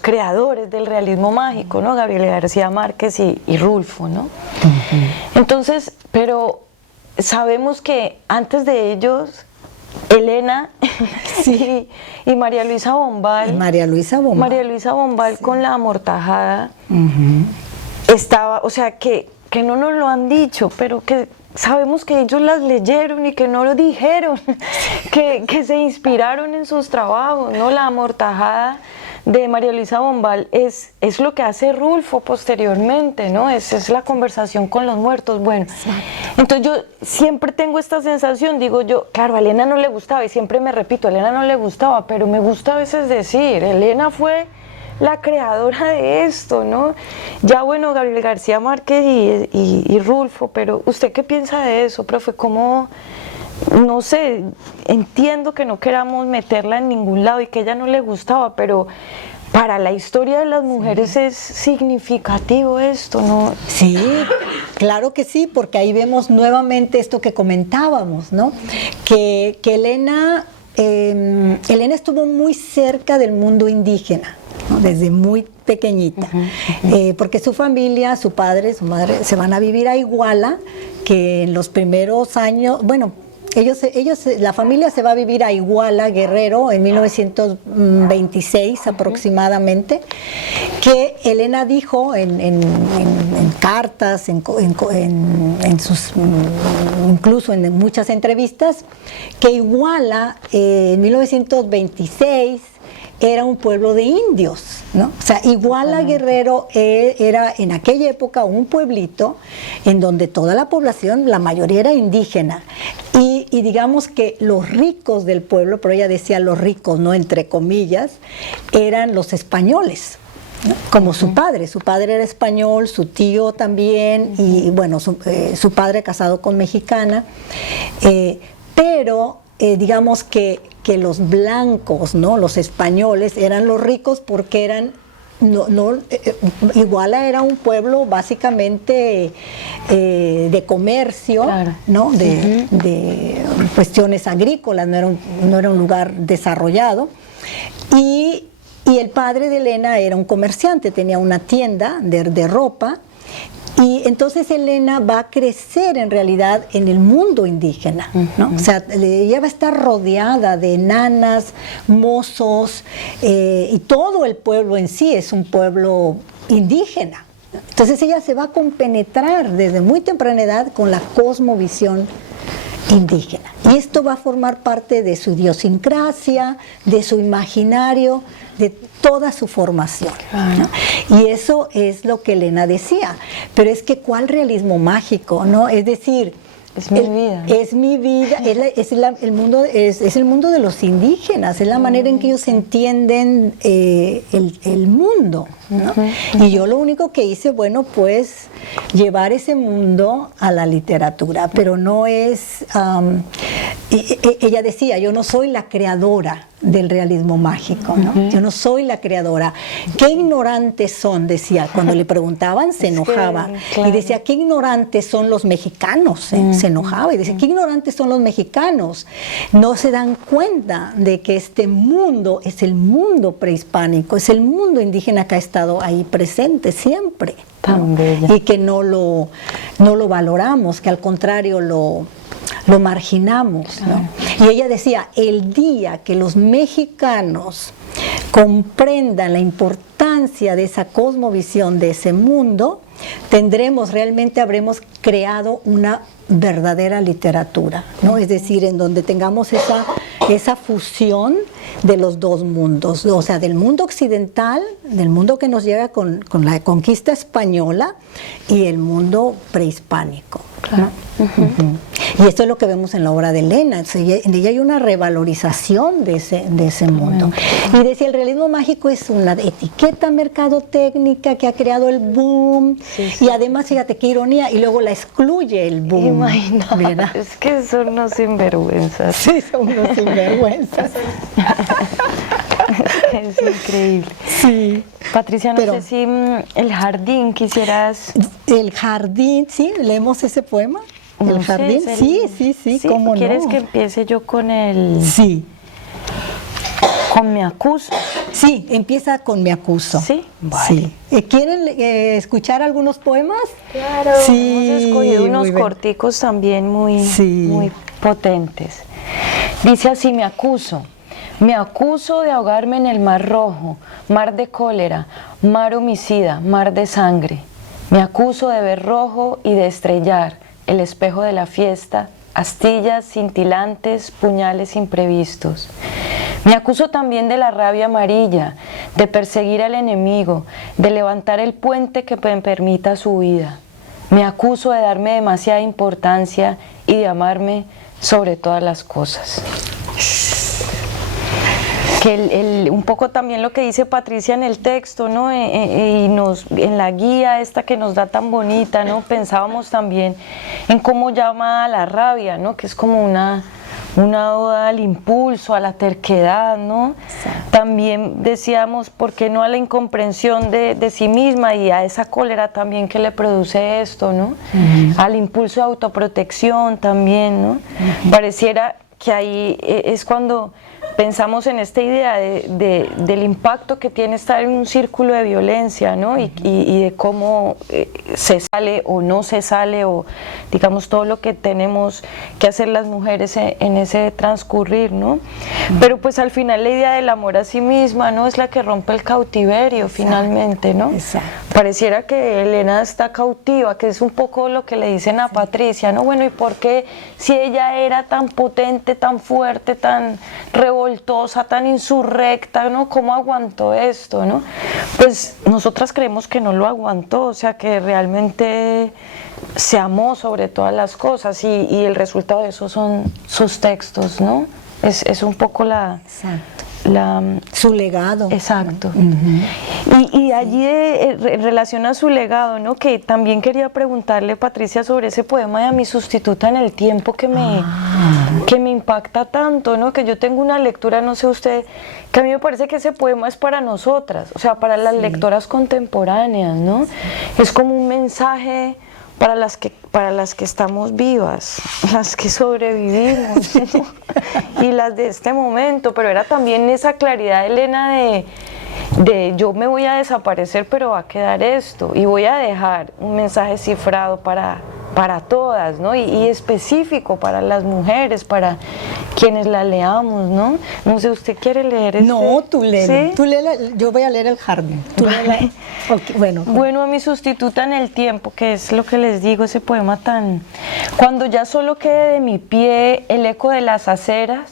creadores del realismo mágico, ¿no? Gabriel García Márquez y Rulfo, ¿no? Entonces, pero sabemos que antes de ellos, Elena y María Luisa Bombal. María Luisa Bombal con La amortajada estaba, o sea, que no nos lo han dicho, pero que sabemos que ellos las leyeron y que no lo dijeron, que se inspiraron en sus trabajos, ¿no? La amortajada de María Luisa Bombal es lo que hace Rulfo posteriormente, ¿no? Es la conversación con los muertos. Bueno, entonces yo siempre tengo esta sensación, digo yo, claro, a Elena no le gustaba, y siempre me repito, a Elena no le gustaba, pero me gusta a veces decir, Elena fue la creadora de esto, ¿no? Ya bueno, Gabriel García Márquez y Rulfo, pero ¿usted qué piensa de eso, profe? ¿Cómo, no sé, entiendo que no queramos meterla en ningún lado y que a ella no le gustaba, pero para la historia de las mujeres es significativo esto, ¿no? Sí, claro que sí, porque ahí vemos nuevamente esto que comentábamos, ¿no? Que Elena estuvo muy cerca del mundo indígena, ¿no? Desde muy pequeñita, porque su familia, su padre, su madre se van a vivir a Iguala, que en los primeros años, bueno, la familia se va a vivir a Iguala, Guerrero, en 1926 aproximadamente, que Elena dijo en cartas, incluso en muchas entrevistas, que Iguala en 1926 era un pueblo de indios, ¿no? O sea, Iguala Guerrero era en aquella época un pueblito en donde toda la población, la mayoría era indígena. Y digamos que los ricos del pueblo, pero ella decía los ricos, no entre comillas, eran los españoles, ¿no? Como su padre era español, su tío también, y bueno, su padre casado con mexicana, pero digamos que los blancos, ¿no? Los españoles eran los ricos porque eran Iguala era un pueblo básicamente de comercio, claro, ¿no? De cuestiones agrícolas, no era un lugar desarrollado. Y el padre de Elena era un comerciante, tenía una tienda de ropa. Y entonces Elena va a crecer en realidad en el mundo indígena, ¿no? O sea, ella va a estar rodeada de nanas, mozos, y todo el pueblo en sí es un pueblo indígena. Entonces ella se va a compenetrar desde muy temprana edad con la cosmovisión indígena. Y esto va a formar parte de su idiosincrasia, de su imaginario, de toda su formación, ¿no? Y eso es lo que Elena decía. Pero es que ¿cuál realismo mágico, no? Es decir, es mi vida. Es mi vida, es el mundo de los indígenas, es la manera en que ellos entienden el mundo, ¿no? Y yo lo único que hice, bueno, pues llevar ese mundo a la literatura, pero no es... ella decía, yo no soy la creadora del realismo mágico, ¿no? Yo no soy la creadora. ¿Qué ignorantes son? Decía, cuando le preguntaban se enojaba. Claro. Y decía, ¿qué ignorantes son los mexicanos? Se enojaba y decía, ¿qué ignorantes son los mexicanos? No se dan cuenta de que este mundo es el mundo prehispánico, es el mundo indígena que ha estado ahí presente siempre, ¿no? Y que no lo valoramos, que al contrario lo marginamos, ¿no? Y ella decía, el día que los mexicanos comprendan la importancia de esa cosmovisión, de ese mundo, habremos creado una verdadera literatura, ¿no? Es decir, en donde tengamos esa fusión de los dos mundos, o sea, del mundo occidental, del mundo que nos llega con la conquista española, y el mundo prehispánico, ¿no? Y esto es lo que vemos en la obra de Elena. En ella hay una revalorización de ese mundo. Y decía, el realismo mágico es una etiqueta mercadotécnica que ha creado el boom, y además, fíjate qué ironía, y luego la excluye el boom. Imagínate, es que son unos sinvergüenzas. Sí, son unos sinvergüenzas. Es increíble. Sí. Patricia, no sé si El Jardín quisieras... El Jardín, sí, leemos ese poema. El Jardín, sí, cómo no. ¿Quieres que empiece yo con el...? Sí. ¿Con Me Acuso? Sí, empieza con Me Acuso. Sí, vale. Sí. ¿Quieren escuchar algunos poemas? Claro, sí, hemos escogido unos corticos también muy potentes. Dice así, Me acuso de ahogarme en el mar rojo, mar de cólera, mar homicida, mar de sangre. Me acuso de ver rojo y de estrellar el espejo de la fiesta, astillas cintilantes, puñales imprevistos. Me acuso también de la rabia amarilla, de perseguir al enemigo, de levantar el puente que me permita su huida. Me acuso de darme demasiada importancia y de amarme sobre todas las cosas. Que un poco también lo que dice Patricia en el texto, ¿no? Y en la guía esta que nos da tan bonita, ¿no? Pensábamos también en cómo llama a la rabia, ¿no? Que es como una oda al impulso, a la terquedad, ¿no? Exacto. También decíamos, ¿por qué no a la incomprensión de sí misma y a esa cólera también que le produce esto, ¿no? Al impulso de autoprotección también, ¿no? Pareciera que ahí es cuando pensamos en esta idea del impacto que tiene estar en un círculo de violencia, ¿no? Y de cómo se sale o no se sale, o digamos todo lo que tenemos que hacer las mujeres en ese transcurrir, ¿no? Pero pues al final la idea del amor a sí misma, ¿no? Es la que rompe el cautiverio. Exacto. Finalmente, ¿no? Exacto. Pareciera que Elena está cautiva, que es un poco lo que le dicen a Patricia, ¿no? Bueno, ¿y por qué si ella era tan potente, tan fuerte, tan revolucionaria, revoltosa, tan insurrecta, ¿no? ¿Cómo aguantó esto, no? Pues nosotras creemos que no lo aguantó, o sea, que realmente se amó sobre todas las cosas y el resultado de eso son sus textos, ¿no? Es un poco su legado. Exacto. Y allí en relación a su legado, ¿no? Que también quería preguntarle, Patricia, sobre ese poema de A mi sustituta en el tiempo que me impacta tanto, ¿no? Que yo tengo una lectura, no sé usted, que a mí me parece que ese poema es para nosotras, o sea, para las lectoras contemporáneas, ¿no? Es como un mensaje para las que estamos vivas, las que sobrevivimos, ¿no? Y las de este momento, pero era también esa claridad, Elena, de yo me voy a desaparecer, pero va a quedar esto, y voy a dejar un mensaje cifrado para todas, ¿no? Y específico para las mujeres, para quienes la leamos, ¿no? No sé, ¿usted quiere leer este? No, tú léela. ¿Sí? Tú léela, yo voy a leer el jardín. Tú léela. Okay, bueno, a mi sustituta en el tiempo, que es lo que les digo, ese poema tan... Cuando ya solo quede de mi pie el eco de las aceras,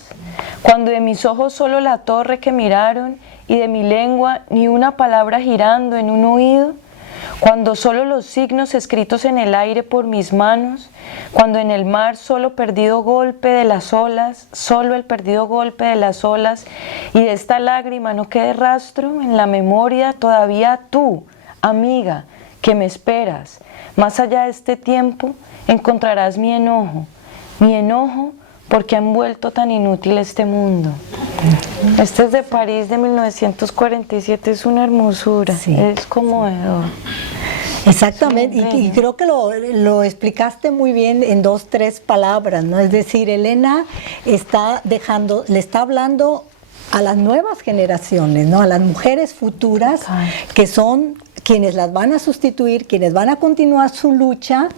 cuando de mis ojos solo la torre que miraron y de mi lengua ni una palabra girando en un oído, cuando solo los signos escritos en el aire por mis manos, cuando en el mar solo perdido golpe de las olas, solo el perdido golpe de las olas, y de esta lágrima no quede rastro en la memoria, todavía tú, amiga, que me esperas, más allá de este tiempo, encontrarás mi enojo porque han vuelto tan inútil este mundo. Este es de París de 1947, es una hermosura, sí, es conmovedor. Exactamente, y creo que lo explicaste muy bien en 2, 3 palabras, ¿no? Es decir, Elena le está hablando a las nuevas generaciones, ¿no? A las mujeres futuras, que son quienes las van a sustituir, quienes van a continuar su lucha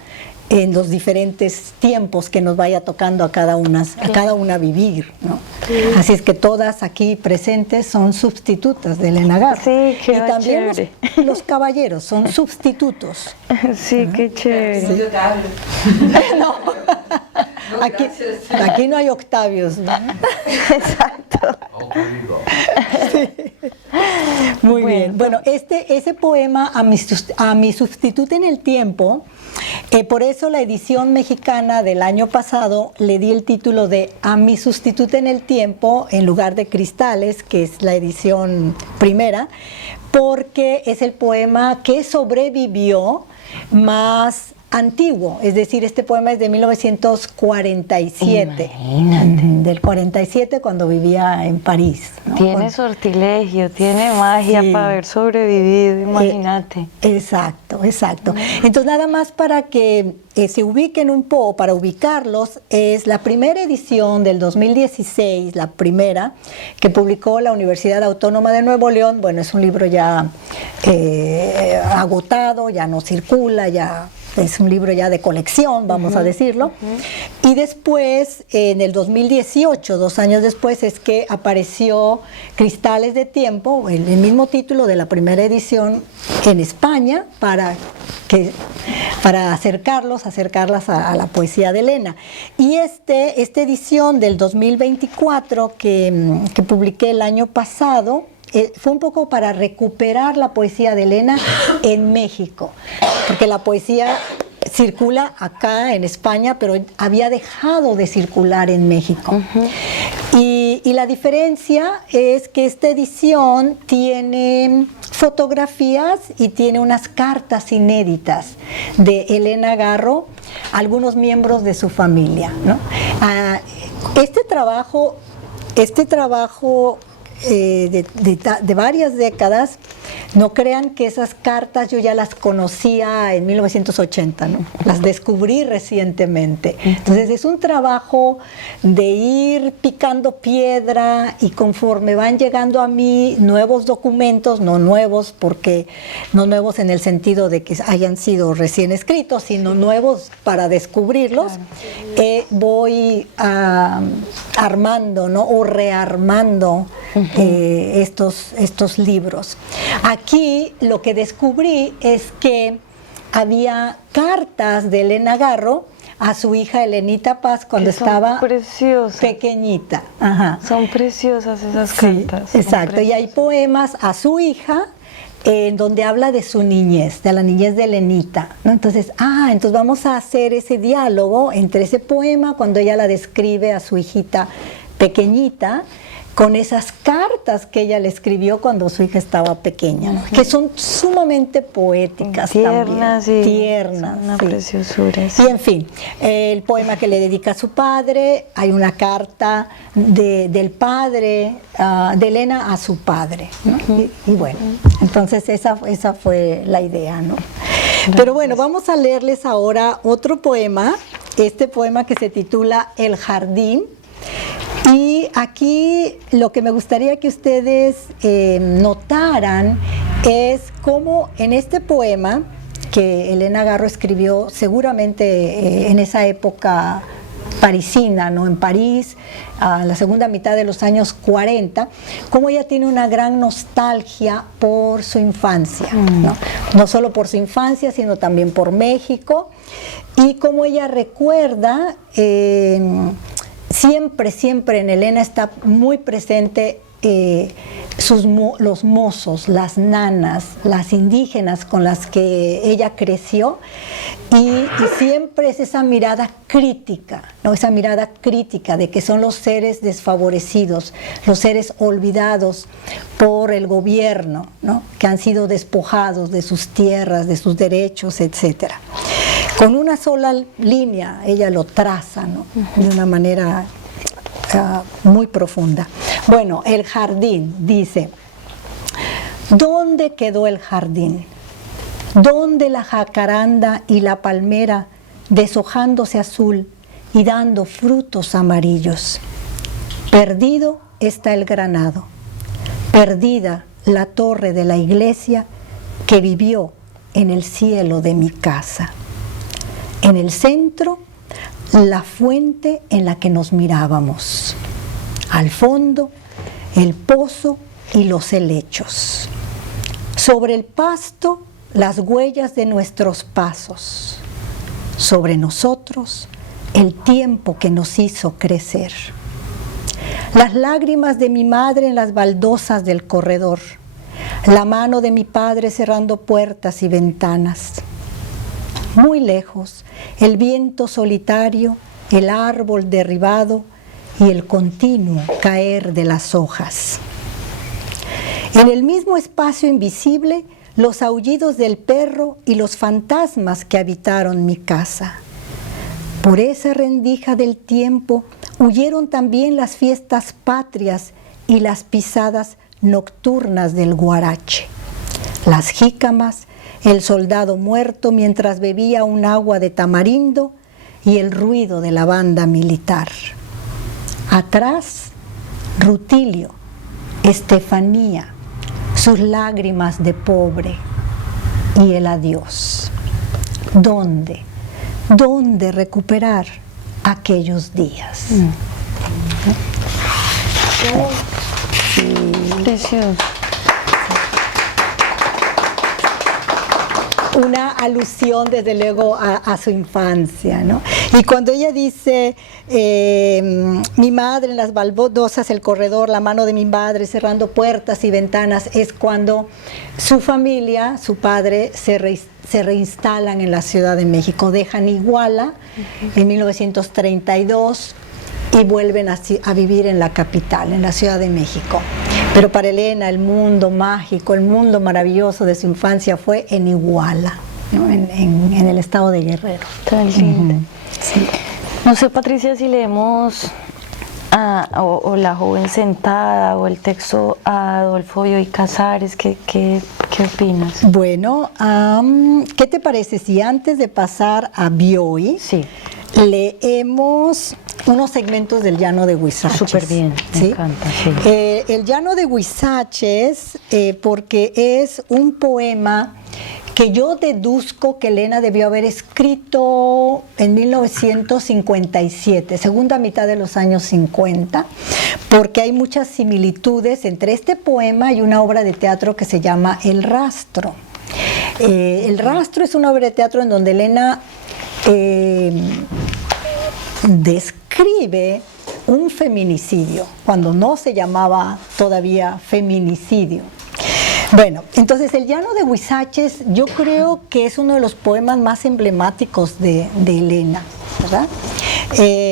en los diferentes tiempos que nos vaya tocando a cada una vivir, ¿no? Así es que todas aquí presentes son sustitutas de Elena Garro. Sí, qué y también chévere. los caballeros son sustitutos. Sí, qué chévere. Sí. No, aquí no hay Octavios, ¿no? Exacto. Sí. Muy bien. Bueno, ese poema a mi sustituta en el tiempo, por eso la edición mexicana del año pasado le di el título de A mi sustituta en el tiempo en lugar de Cristales, que es la edición primera, porque es el poema que sobrevivió más antiguo, es decir, este poema es de 1947. Imagínate. Del 47, cuando vivía en París, ¿no? Tiene sortilegio, tiene magia, sí, para haber sobrevivido, imagínate. Exacto. Entonces, nada más para que se ubiquen un poco, para ubicarlos, es la primera edición del 2016, la primera, que publicó la Universidad Autónoma de Nuevo León. Bueno, es un libro ya agotado, ya no circula, ya es un libro ya de colección, vamos a decirlo. Y después, en el 2018, 2 años después, es que apareció Cristales de Tiempo, el mismo título de la primera edición en España, para acercarlas a la poesía de Elena. Y esta edición del 2024 que publiqué el año pasado, fue un poco para recuperar la poesía de Elena en México, porque la poesía circula acá en España, pero había dejado de circular en México. Y la diferencia es que esta edición tiene fotografías y tiene unas cartas inéditas de Elena Garro a algunos miembros de su familia, ¿no? Este trabajo de varias décadas, no crean que esas cartas yo ya las conocía en 1980, ¿no? Las descubrí recientemente. Entonces es un trabajo de ir picando piedra, y conforme van llegando a mí nuevos documentos, no nuevos en el sentido de que hayan sido recién escritos, sino nuevos para descubrirlos, voy armando, ¿no? O rearmando estos libros. Aquí lo que descubrí es que había cartas de Elena Garro a su hija Elenita Paz cuando Que son estaba preciosas. pequeñita. Ajá. Son preciosas esas Sí, cartas. son exacto. Y hay preciosas. poemas a su hija en donde habla de su niñez, de la niñez de Elenita, ¿no? Entonces vamos a hacer ese diálogo entre ese poema cuando ella la describe a su hijita pequeñita, con esas cartas que ella le escribió cuando su hija estaba pequeña, ¿no? Que son sumamente poéticas Tiernas, también. sí, Tiernas, son una sí. preciosura, sí. Y en fin, el poema que le dedica a su padre, hay una carta del padre, de Elena a su padre, ¿no? Y bueno, entonces esa fue la idea, ¿no? Pero bueno, vamos a leerles ahora otro poema, este poema que se titula El Jardín. Y aquí lo que me gustaría que ustedes notaran es cómo en este poema que Elena Garro escribió seguramente en esa época parisina, ¿no? En París, a la segunda mitad de los años 40, cómo ella tiene una gran nostalgia por su infancia, ¿no? No solo por su infancia, sino también por México, y cómo ella recuerda siempre en Elena está muy presente los mozos, las nanas, las indígenas con las que ella creció, y siempre es esa mirada crítica, ¿no? Esa mirada crítica de que son los seres desfavorecidos, los seres olvidados por el gobierno, ¿no? Que han sido despojados de sus tierras, de sus derechos, etcétera. Con una sola línea ella lo traza, ¿no? De una manera muy profunda. Bueno, el jardín dice: ¿dónde quedó el jardín? ¿Dónde la jacaranda y la palmera deshojándose azul y dando frutos amarillos? Perdido está el granado, perdida la torre de la iglesia que vivió en el cielo de mi casa. En el centro, la fuente en la que nos mirábamos. Al fondo, el pozo y los helechos. Sobre el pasto, las huellas de nuestros pasos. Sobre nosotros, el tiempo que nos hizo crecer. Las lágrimas de mi madre en las baldosas del corredor. La mano de mi padre cerrando puertas y ventanas. Muy lejos, el viento solitario, el árbol derribado y el continuo caer de las hojas. En el mismo espacio invisible, los aullidos del perro y los fantasmas que habitaron mi casa. Por esa rendija del tiempo huyeron también las fiestas patrias y las pisadas nocturnas del guarache. Las jícamas, el soldado muerto mientras bebía un agua de tamarindo y el ruido de la banda militar. Atrás, Rutilio, Estefanía, sus lágrimas de pobre y el adiós. ¿Dónde recuperar aquellos días? Precioso. Una alusión desde luego a su infancia, ¿no? Y cuando ella dice mi madre en las baldosas, el corredor, la mano de mi madre cerrando puertas y ventanas, es cuando su familia, su padre, se reinstalan en la Ciudad de México, dejan Iguala en 1932 y vuelven a vivir en la capital, en la Ciudad de México. Pero para Elena el mundo mágico, el mundo maravilloso de su infancia fue en Iguala, ¿no? en el estado de Guerrero. Tan lindo. Sí. No sé, Patricia, si leemos o La joven sentada o el texto a Adolfo Bioy Casares, ¿qué opinas? Bueno, ¿qué te parece si antes de pasar a Bioy, sí, leemos unos segmentos del Llano de Huizaches? Súper bien, me ¿sí? encanta. Sí. El Llano de Huizaches, porque es un poema que yo deduzco que Elena debió haber escrito en 1957, segunda mitad de los años 50, porque hay muchas similitudes entre este poema y una obra de teatro que se llama El Rastro. El Rastro es una obra de teatro en donde Elena describe un feminicidio, cuando no se llamaba todavía feminicidio. Bueno, entonces El llano de Huizaches yo creo que es uno de los poemas más emblemáticos de Elena, ¿verdad?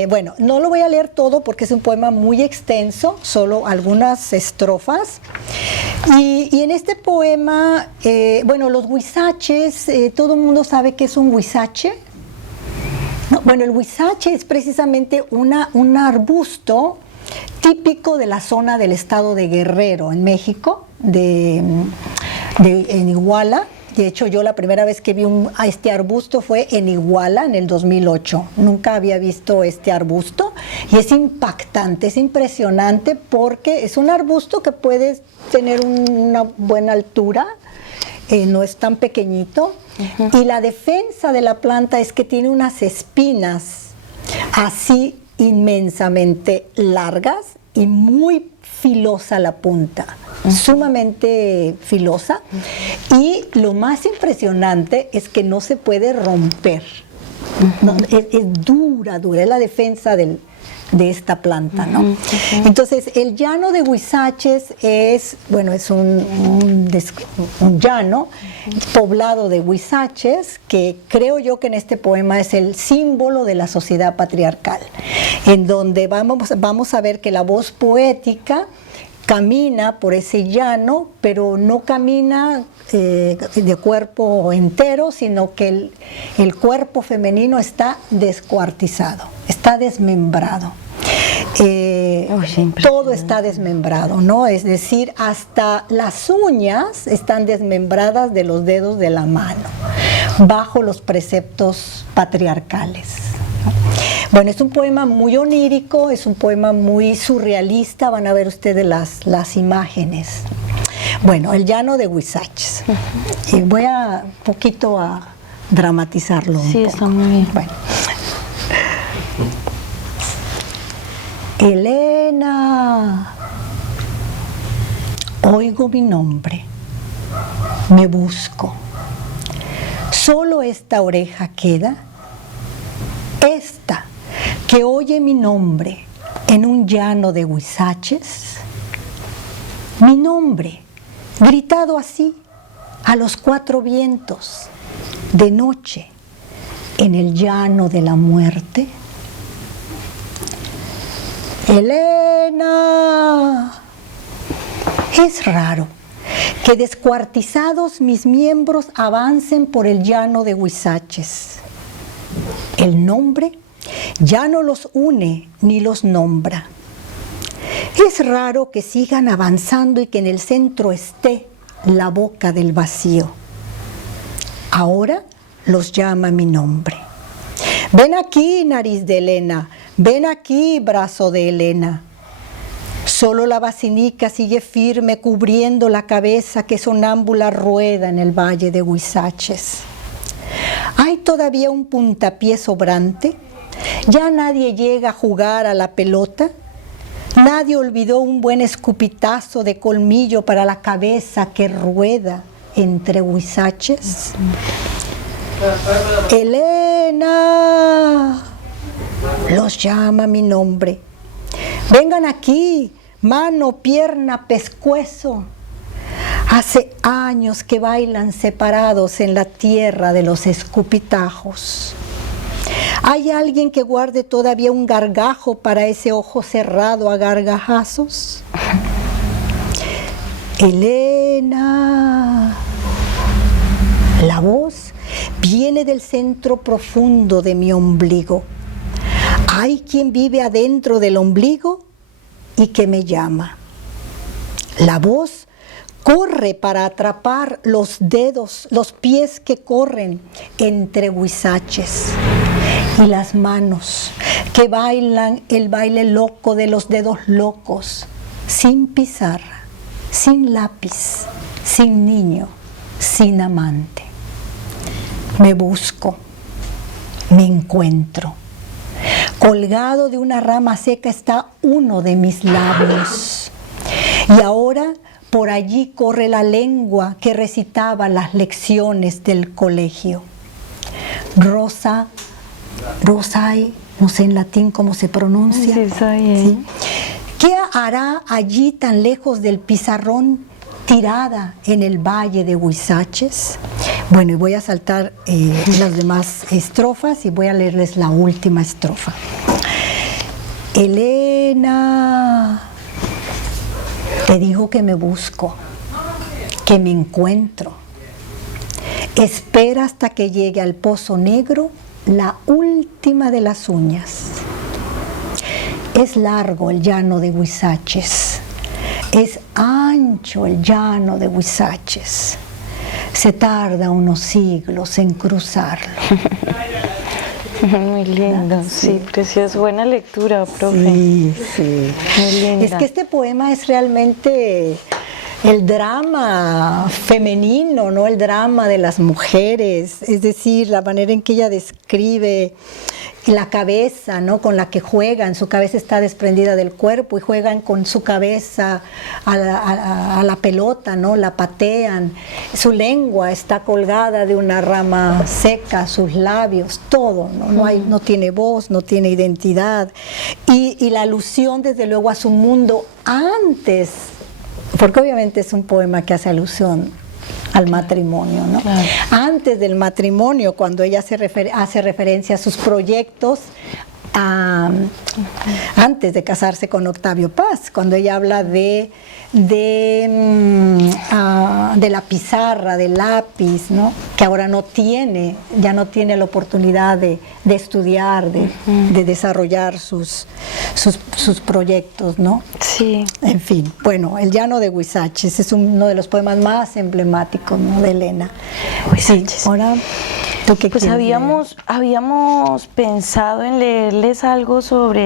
Bueno, no lo voy a leer todo porque es un poema muy extenso, solo algunas estrofas. Y en este poema, bueno, los huizaches, todo el mundo sabe que es un huizache. No, bueno, el huizache es precisamente un arbusto típico de la zona del estado de Guerrero, en México, en Iguala. De hecho, yo la primera vez que vi a este arbusto fue en Iguala, en el 2008. Nunca había visto este arbusto y es impactante, es impresionante porque es un arbusto que puede tener una buena altura, no es tan pequeñito. Y la defensa de la planta es que tiene unas espinas así inmensamente largas y muy filosa la punta, sumamente filosa, y lo más impresionante es que no se puede romper. No, es dura, es la defensa de esta planta, ¿no? Entonces, el llano de Huizaches es, bueno, es un llano poblado de huizaches, que creo yo que en este poema es el símbolo de la sociedad patriarcal, en donde vamos a ver que la voz poética camina por ese llano, pero no camina de cuerpo entero, sino que el cuerpo femenino está descuartizado, está desmembrado. Todo está desmembrado, ¿no? Es decir, hasta las uñas están desmembradas de los dedos de la mano, bajo los preceptos patriarcales. Bueno, es un poema muy onírico, es un poema muy surrealista, van a ver ustedes las imágenes. Bueno, el llano de Huizaches. Voy a poquito a dramatizarlo un poco. Está muy bien. Bueno. Elena, oigo mi nombre, me busco. Solo esta oreja queda, esta que oye mi nombre en un llano de Huizaches. Mi nombre, gritado así, a los cuatro vientos, de noche, en el llano de la muerte. Elena, es raro que descuartizados mis miembros avancen por el llano de Huizaches. El nombre ya no los une ni los nombra. Es raro que sigan avanzando y que en el centro esté la boca del vacío. Ahora los llama mi nombre. Ven aquí, nariz de Elena. Ven aquí, brazo de Elena. Solo la basinica sigue firme cubriendo la cabeza que sonámbula rueda en el valle de Huizaches. ¿Hay todavía un puntapié sobrante? ¿Ya nadie llega a jugar a la pelota? ¿Nadie olvidó un buen escupitazo de colmillo para la cabeza que rueda entre Huizaches? Elena, los llama mi nombre. Vengan aquí, mano, pierna, pescuezo. Hace años que bailan separados en la tierra de los escupitajos. ¿Hay alguien que guarde todavía un gargajo para ese ojo cerrado a gargajazos? Elena, la voz viene del centro profundo de mi ombligo. Hay quien vive adentro del ombligo y que me llama. La voz corre para atrapar los dedos, los pies que corren entre Huizaches, y las manos que bailan el baile loco de los dedos locos, sin pizarra, sin lápiz, sin niño, sin amante. Me busco, me encuentro. Colgado de una rama seca está uno de mis labios. Y ahora por allí corre la lengua que recitaba las lecciones del colegio. Rosa, Rosai, no sé en latín cómo se pronuncia. Sí, está bien. ¿Sí? ¿Qué hará allí tan lejos del pizarrón, tirada en el valle de Huizaches? Bueno, y voy a saltar las demás estrofas y voy a leerles la última estrofa. Elena, te digo que me busco, que me encuentro. Espera hasta que llegue al pozo negro la última de las uñas. Es largo el llano de Huizaches, es ancho el llano de Huizaches. Se tarda unos siglos en cruzarlo. Muy lindo, sí, precioso. Buena lectura, profe. Sí, sí. Muy linda. Es que este poema es realmente el drama femenino, ¿no? El drama de las mujeres, es decir, la manera en que ella describe la cabeza, ¿no? Con la que juegan, su cabeza está desprendida del cuerpo y juegan con su cabeza a la pelota, ¿no? La patean, su lengua está colgada de una rama seca, sus labios, todo, ¿no? No tiene voz, no tiene identidad, y la alusión desde luego a su mundo antes, porque obviamente es un poema que hace alusión al matrimonio, ¿no? Claro. Antes del matrimonio, cuando ella hace referencia a sus proyectos, antes de casarse con Octavio Paz, cuando ella habla de la pizarra, del lápiz, ¿no? Que ahora ya no tiene la oportunidad de estudiar, de desarrollar sus proyectos, ¿no? Sí. En fin, bueno, El llano de Huizaches es uno de los poemas más emblemáticos, ¿no? De Elena. Sí, ahora, ¿tú qué Pues quieres habíamos pensado en leerles algo sobre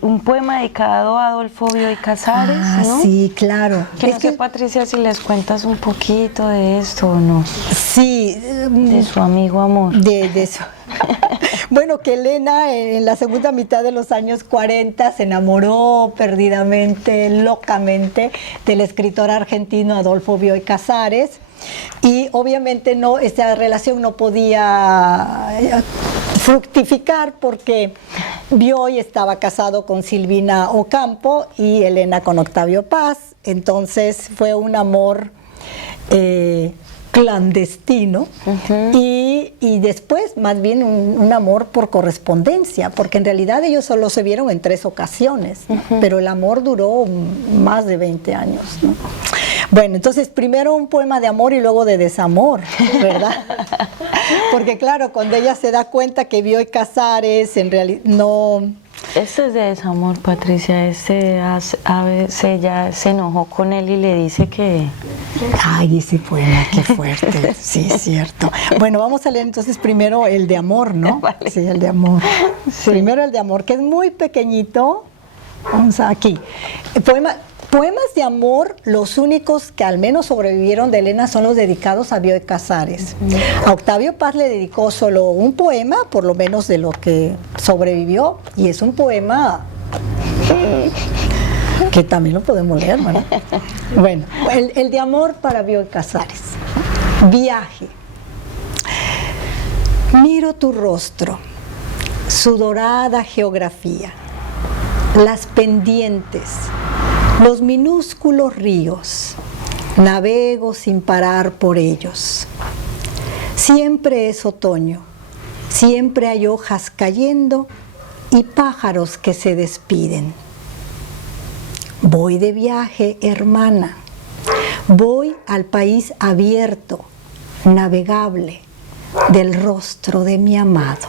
un poema dedicado a Adolfo Bioy Casares, ¿no? Sí, claro. Que no sé, Patricia, si les cuentas un poquito de esto o no. Sí. De su amigo amor. De eso. Bueno, que Elena en la segunda mitad de los años 40 se enamoró perdidamente, locamente, del escritor argentino Adolfo Bioy Casares, y obviamente esta relación no podía fructificar porque Bioy estaba casado con Silvina Ocampo y Elena con Octavio Paz, entonces fue un amor clandestino, y después más bien un amor por correspondencia, porque en realidad ellos solo se vieron en 3 ocasiones, pero el amor duró más de 20 años, ¿no? Bueno, entonces primero un poema de amor y luego de desamor, ¿verdad? Porque claro, cuando ella se da cuenta que Bioy Casares en realidad no... Este es de desamor, Patricia. A veces ella se enojó con él y le dice que... Ay, ese poema, qué fuerte. Sí, es cierto. Bueno, vamos a leer entonces primero el de amor, ¿no? Vale. Sí, el de amor. Sí. Primero el de amor, que es muy pequeñito. Vamos aquí. Poemas de amor, los únicos que al menos sobrevivieron de Elena son los dedicados a Bioy Casares. A Octavio Paz le dedicó solo un poema, por lo menos de lo que sobrevivió, y es un poema que también lo podemos leer, ¿verdad? Bueno, el de amor para Bioy Casares. Viaje. Miro tu rostro, su dorada geografía, las pendientes, los minúsculos ríos, navego sin parar por ellos. Siempre es otoño, siempre hay hojas cayendo y pájaros que se despiden. Voy de viaje, hermana, voy al país abierto, navegable, del rostro de mi amado.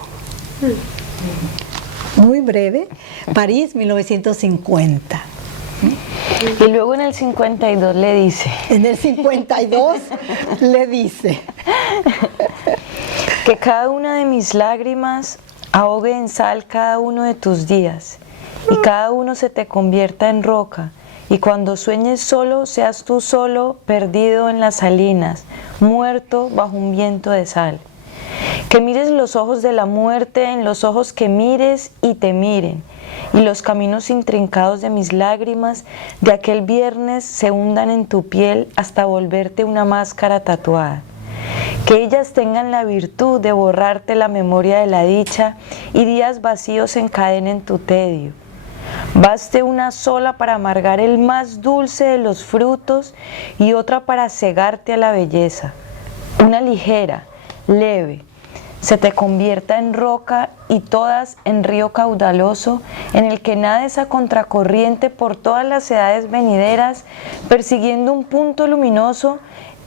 Muy breve, París, 1950. Y luego en el 52 le dice... En el 52 le dice... Que cada una de mis lágrimas ahogue en sal cada uno de tus días, y cada uno se te convierta en roca, y cuando sueñes solo, seas tú solo, perdido en las salinas, muerto bajo un viento de sal. Que mires los ojos de la muerte en los ojos que mires y te miren, y los caminos intrincados de mis lágrimas de aquel viernes se hundan en tu piel hasta volverte una máscara tatuada. que ellas tengan la virtud de borrarte la memoria de la dicha y días vacíos encadenen tu tedio. Baste una sola para amargar el más dulce de los frutos y otra para cegarte a la belleza. Una ligera, leve, se te convierta en roca y todas en río caudaloso en el que nades a contracorriente por todas las edades venideras, persiguiendo un punto luminoso,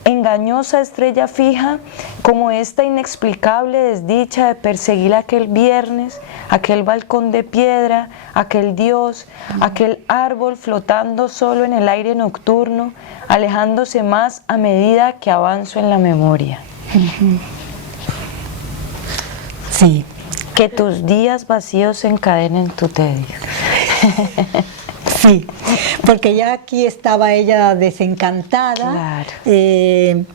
engañosa estrella fija, como esta inexplicable desdicha de perseguir aquel viernes, aquel balcón de piedra, aquel dios, aquel árbol flotando solo en el aire nocturno, alejándose más a medida que avanzo en la memoria. Sí. Que tus días vacíos encadenen tu tedio. Sí, porque ya aquí estaba ella desencantada. Claro.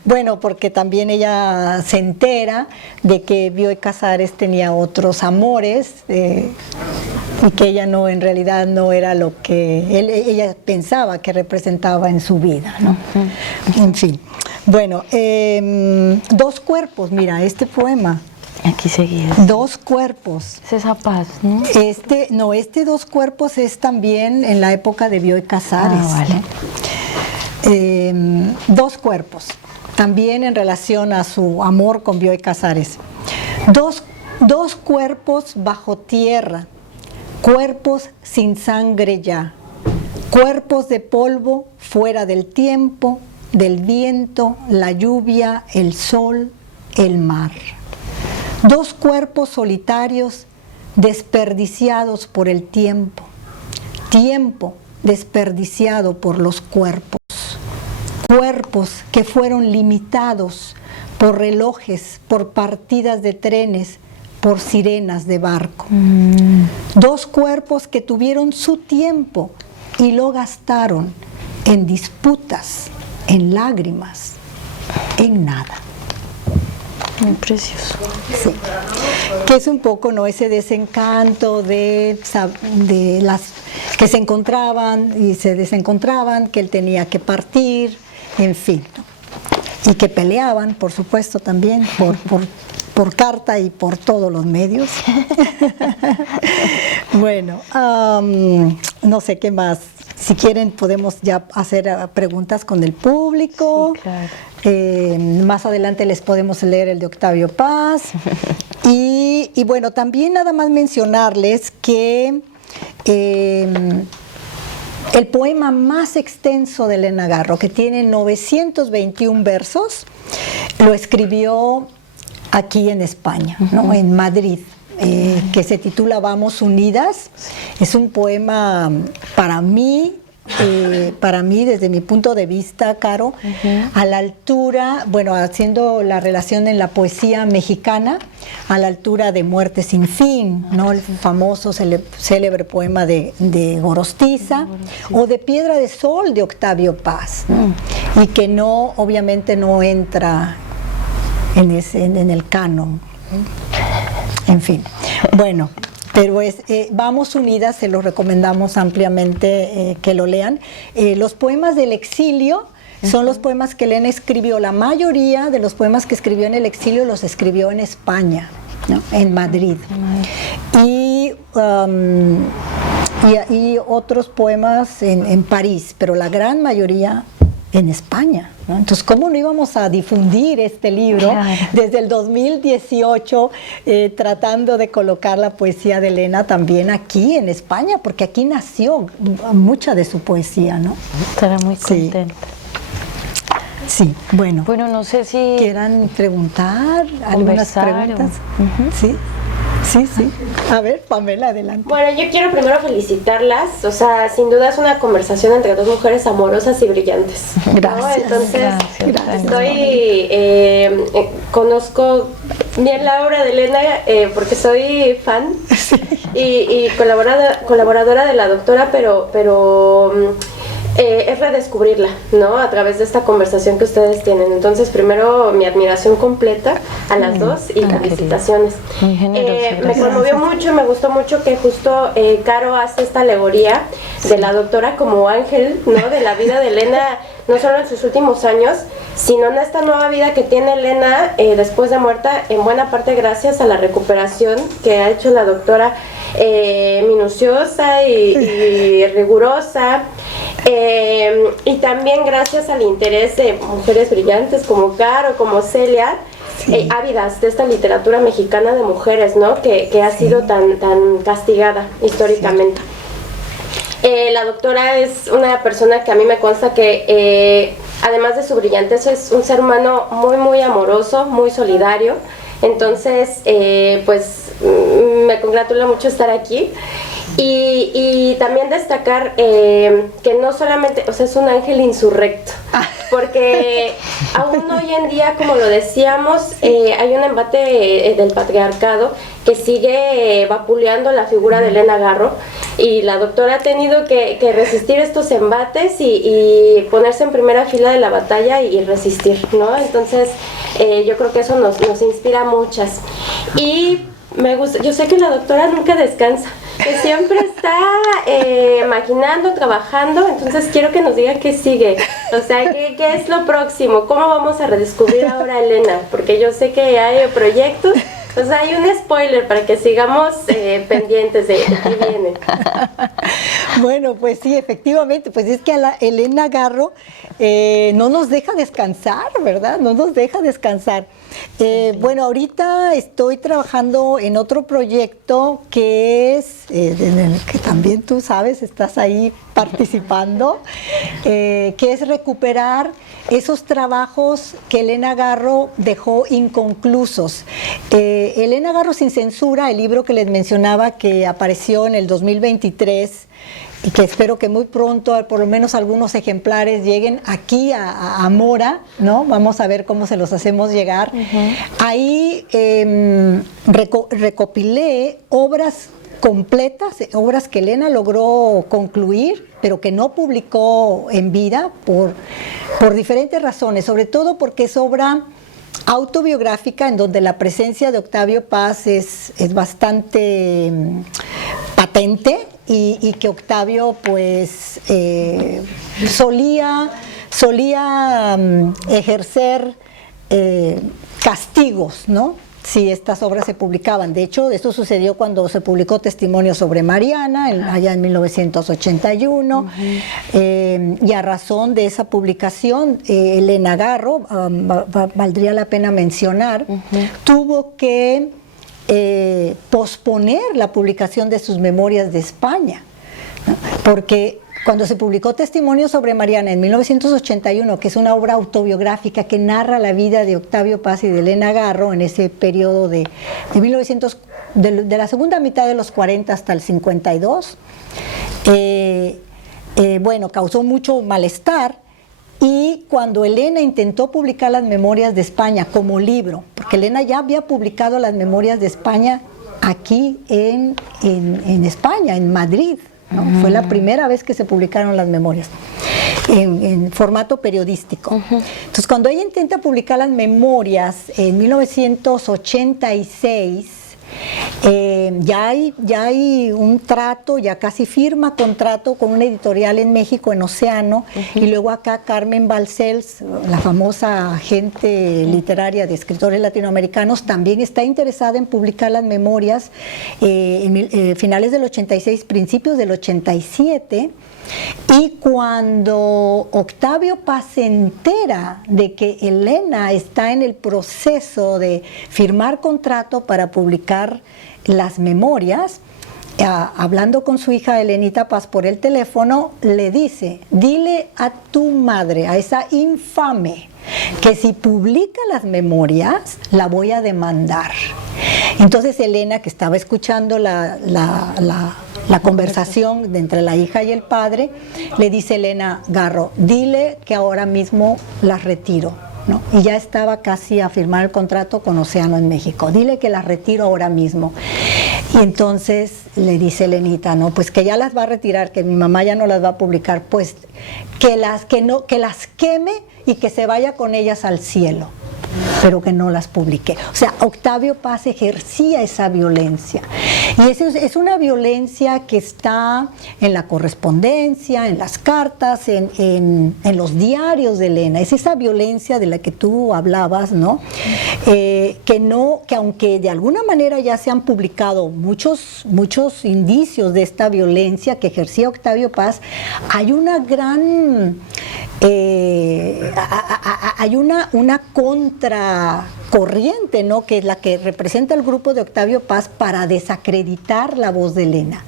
Bueno, porque también ella se entera de que Bioy Casares tenía otros amores y que ella no, en realidad no era lo que ella pensaba que representaba en su vida, ¿no? En fin. Bueno, Dos cuerpos, mira, este poema. Aquí seguía. Dos cuerpos. Es esa paz, ¿no? Este Dos cuerpos es también en la época de Bioy Casares. Ah, vale. ¿No? Dos cuerpos, también en relación a su amor con Bioy Casares. Dos cuerpos bajo tierra, cuerpos sin sangre ya, cuerpos de polvo fuera del tiempo, del viento, la lluvia, el sol, el mar. Dos cuerpos solitarios desperdiciados por el tiempo, tiempo desperdiciado por los cuerpos, cuerpos que fueron limitados por relojes, por partidas de trenes, por sirenas de barco. Dos cuerpos que tuvieron su tiempo y lo gastaron en disputas, en lágrimas, en nada. Muy precioso. Sí. Que es un poco, ¿no?, ese desencanto de las que se encontraban y se desencontraban, que él tenía que partir, en fin, ¿no? Y que peleaban, por supuesto, también por carta y por todos los medios. Bueno, no sé qué más. Si quieren podemos ya hacer preguntas con el público. Sí, claro. Más adelante les podemos leer el de Octavio Paz. Y bueno, también nada más mencionarles que el poema más extenso de Elena Garro, que tiene 921 versos, lo escribió aquí en España, ¿no? En Madrid. Que se titula Vamos Unidas. Es un poema para mí desde mi punto de vista, Caro, a la altura, bueno, haciendo la relación en la poesía mexicana, a la altura de Muerte sin fin, ¿no? El famoso célebre poema de Gorostiza, o de Piedra de Sol de Octavio Paz, ¿no? Y que no, obviamente no entra en el canon. En fin, bueno, pero Vamos Unidas, se los recomendamos ampliamente que lo lean. Los poemas del exilio son los poemas que Elena escribió. La mayoría de los poemas que escribió en el exilio los escribió en España, ¿no? En Madrid. Y otros poemas en París, pero la gran mayoría en España, ¿no? Entonces, ¿cómo no íbamos a difundir este libro desde el 2018 tratando de colocar la poesía de Elena también aquí en España? Porque aquí nació mucha de su poesía, ¿no? Estará muy contenta. Sí, bueno. Bueno, no sé si quieran preguntar algunas preguntas. Sí. Sí, sí. A ver, Pamela, adelante. Bueno, yo quiero primero felicitarlas. O sea, sin duda es una conversación entre dos mujeres amorosas y brillantes, ¿no? Gracias. Entonces, gracias. Conozco bien la obra de Elena porque soy fan y colaboradora de la doctora, pero es redescubrirla, ¿no? A través de esta conversación que ustedes tienen. Entonces, primero, mi admiración completa a las dos y felicitaciones. Muy generoso, me conmovió mucho, me gustó mucho que justo Caro hace esta alegoría de la doctora como ángel, ¿no? De la vida de Elena, no solo en sus últimos años, sino en esta nueva vida que tiene Elena después de muerta, en buena parte gracias a la recuperación que ha hecho la doctora, minuciosa y rigurosa, y también gracias al interés de mujeres brillantes como Caro, como Celia, ávidas de esta literatura mexicana de mujeres, ¿no? Que ha sido tan castigada históricamente. La doctora es una persona que a mí me consta que además de su brillantez es un ser humano muy muy amoroso, muy solidario. Entonces pues me congratula mucho estar aquí y también destacar que no solamente, o sea, es un ángel insurrecto, porque aún hoy en día, como lo decíamos, hay un embate del patriarcado que sigue vapuleando la figura de Elena Garro, y la doctora ha tenido que resistir estos embates y ponerse en primera fila de la batalla y resistir, ¿no? Entonces yo creo que eso nos inspira a muchas. Y me gusta, yo sé que la doctora nunca descansa, que siempre está maquinando, trabajando, entonces quiero que nos diga qué sigue, o sea, qué es lo próximo, cómo vamos a redescubrir ahora a Elena, porque yo sé que hay proyectos. O sea, hay un spoiler para que sigamos pendientes de qué viene. Bueno, pues sí, efectivamente, pues es que a la Elena Garro no nos deja descansar, ¿verdad? No nos deja descansar. Bueno, ahorita estoy trabajando en otro proyecto que es, en el que también tú sabes, estás ahí participando, que es recuperar esos trabajos que Elena Garro dejó inconclusos. Elena Garro sin censura, el libro que les mencionaba que apareció en el 2023 y que espero que muy pronto por lo menos algunos ejemplares lleguen aquí a Mora, ¿no? Vamos a ver cómo se los hacemos llegar. Ahí recopilé obras completas, obras que Elena logró concluir, pero que no publicó en vida por diferentes razones, sobre todo porque es obra autobiográfica en donde la presencia de Octavio Paz es bastante patente y que Octavio pues solía ejercer castigos, ¿no? Si estas obras se publicaban. De hecho, esto sucedió cuando se publicó Testimonio sobre Mariana, allá en 1981, y a razón de esa publicación, Elena Garro, valdría la pena mencionar, tuvo que posponer la publicación de sus memorias de España, ¿no? Porque cuando se publicó Testimonio sobre Mariana en 1981, que es una obra autobiográfica que narra la vida de Octavio Paz y de Elena Garro en ese periodo de la segunda mitad de los 40 hasta el 52, bueno, causó mucho malestar. Y cuando Elena intentó publicar las memorias de España como libro, porque Elena ya había publicado las memorias de España aquí en España, en Madrid, ¿no? Fue la primera vez que se publicaron las memorias en formato periodístico. Entonces, cuando ella intenta publicar las memorias en 1986, ya hay un trato, ya casi firma contrato con una editorial en México, en Océano, y luego acá Carmen Balcells, la famosa agente literaria de escritores latinoamericanos, también está interesada en publicar las memorias en finales del 86, principios del 87. Y cuando Octavio Paz se entera de que Elena está en el proceso de firmar contrato para publicar las memorias, hablando con su hija Elenita Paz por el teléfono, le dice: dile a tu madre, a esa infame, que si publica las memorias, la voy a demandar. Entonces Elena, que estaba escuchando la conversación entre la hija y el padre, le dice: Elena Garro, dile que ahora mismo las retiro, ¿no? Y ya estaba casi a firmar el contrato con Océano en México. Dile que las retiro ahora mismo. Y entonces le dice Elenita, no, pues que ya las va a retirar, que mi mamá ya no las va a publicar, pues que las queme y que se vaya con ellas al cielo. pero que no las publiqué. O sea, Octavio Paz ejercía esa violencia. Y es una violencia que está en la correspondencia, en las cartas, en los diarios de Elena. Es esa violencia de la que tú hablabas, ¿no? Que aunque de alguna manera ya se han publicado muchos indicios de esta violencia que ejercía Octavio Paz, hay una gran... hay una contracorriente, ¿no? Que es la que representa el grupo de Octavio Paz para desacreditar la voz de Elena,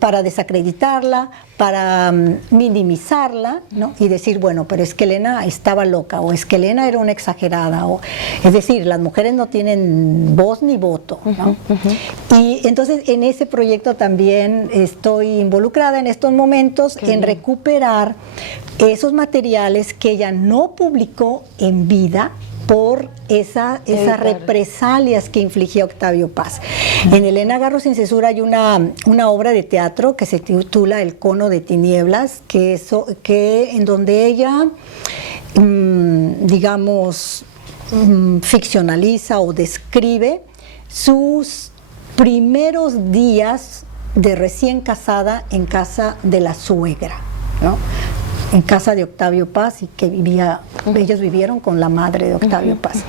para desacreditarla, para minimizarla, ¿no? Y decir, bueno, pero es que Elena estaba loca, o es que Elena era una exagerada, es decir, las mujeres no tienen voz ni voto, ¿no? Y entonces en ese proyecto también estoy involucrada en estos momentos en recuperar esos materiales que ella no publicó en vida por esas represalias que infligía Octavio Paz. En Elena Garro sin censura hay una obra de teatro que se titula El cono de tinieblas, que en donde ella, digamos, ficcionaliza o describe sus primeros días de recién casada en casa de la suegra, ¿no? En casa de Octavio Paz, y que ellos vivieron con la madre de Octavio Paz.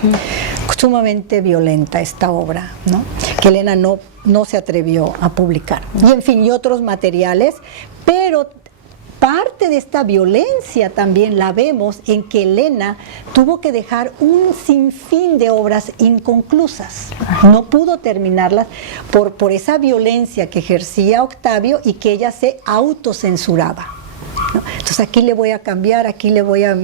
Sumamente violenta esta obra, ¿no? Que Elena no se atrevió a publicar. Y en fin, y otros materiales, pero parte de esta violencia también la vemos en que Elena tuvo que dejar un sinfín de obras inconclusas. No pudo terminarlas por esa violencia que ejercía Octavio y que ella se autocensuraba, ¿no? Entonces aquí le voy a cambiar, aquí le voy a...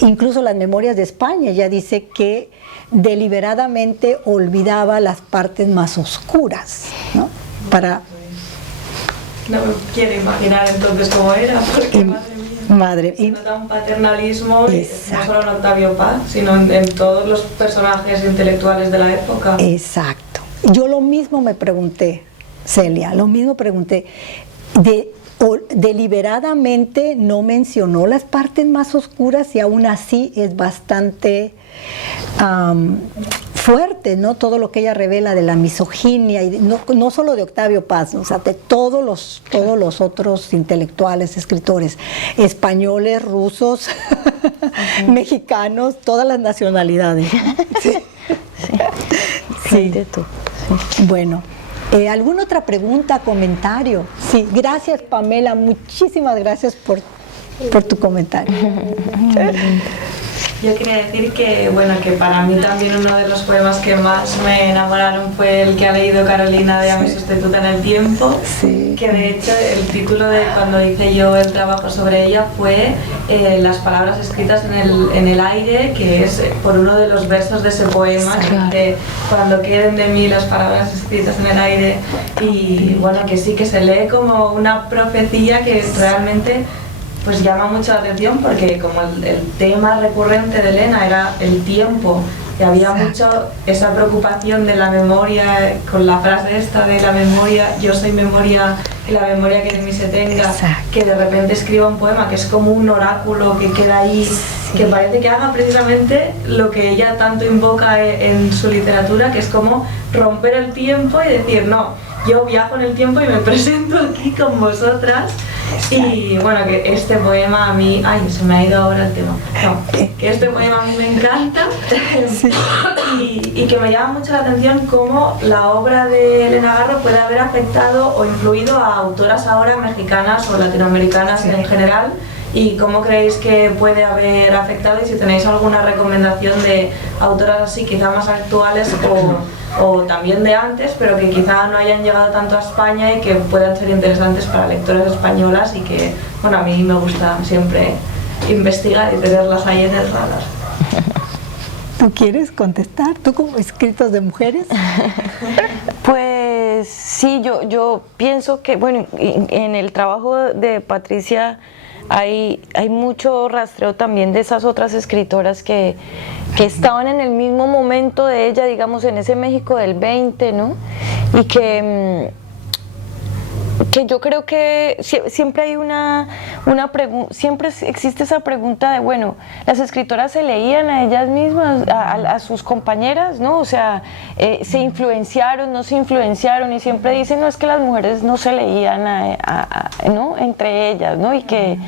Incluso las memorias de España ya dice que deliberadamente olvidaba las partes más oscuras, ¿no? Para... No me quiero imaginar entonces cómo era, porque madre se nota un paternalismo, no solo en Octavio Paz, sino en todos los personajes intelectuales de la época. Exacto. Yo lo mismo me pregunté, Celia, lo mismo pregunté. Deliberadamente no mencionó las partes más oscuras y aún así es bastante fuerte, ¿no? Todo lo que ella revela de la misoginia, y no solo de Octavio Paz, ¿no? O sea, de todos los otros intelectuales, escritores, españoles, rusos, mexicanos, todas las nacionalidades. Sí. Sí. De todo. Sí. Bueno. ¿Alguna otra pregunta, comentario? Sí, gracias Pamela, muchísimas gracias por tu comentario. Yo quería decir que, bueno, que para mí también uno de los poemas que más me enamoraron fue el que ha leído Carolina de A mi sustituta en el tiempo, sí. Que de hecho el título de cuando hice yo el trabajo sobre ella fue Las palabras escritas en el aire, que es por uno de los versos de ese poema, que dice, cuando queden de mí las palabras escritas en el aire, y bueno, que sí que se lee como una profecía que realmente pues llama mucho la atención, porque como el tema recurrente de Elena era el tiempo, y había mucho esa preocupación de la memoria, con la frase esta de la memoria, yo soy memoria y la memoria que de mí se tenga, que de repente escriba un poema que es como un oráculo que queda ahí, que parece que haga precisamente lo que ella tanto invoca en su literatura, que es como romper el tiempo y decir, no, yo viajo en el tiempo y me presento aquí con vosotras. Y bueno, que este poema a mí... Ay, se me ha ido ahora el tema. No, que este poema a mí me encanta, sí. y que me llama mucho la atención cómo la obra de Elena Garro puede haber afectado o influido a autoras ahora mexicanas o latinoamericanas en general, y cómo creéis que puede haber afectado, y si tenéis alguna recomendación de autoras así, quizá más actuales o también de antes, pero que quizá no hayan llegado tanto a España y que puedan ser interesantes para lectoras españolas, y que, bueno, a mí me gusta siempre investigar y tenerlas ahí en el radar. ¿Tú quieres contestar? ¿Tú como escritos de mujeres? Pues sí, yo pienso que, bueno, en el trabajo de Patricia hay mucho rastreo también de esas otras escritoras que estaban en el mismo momento de ella, digamos, en ese México del 20, ¿no? Y que que yo creo que siempre hay una pregunta, siempre existe esa pregunta de, bueno, las escritoras se leían a ellas mismas, a sus compañeras, ¿no? O sea, se influenciaron, no se influenciaron, y siempre dicen, no, es que las mujeres no se leían ¿no? entre ellas, ¿no? Y que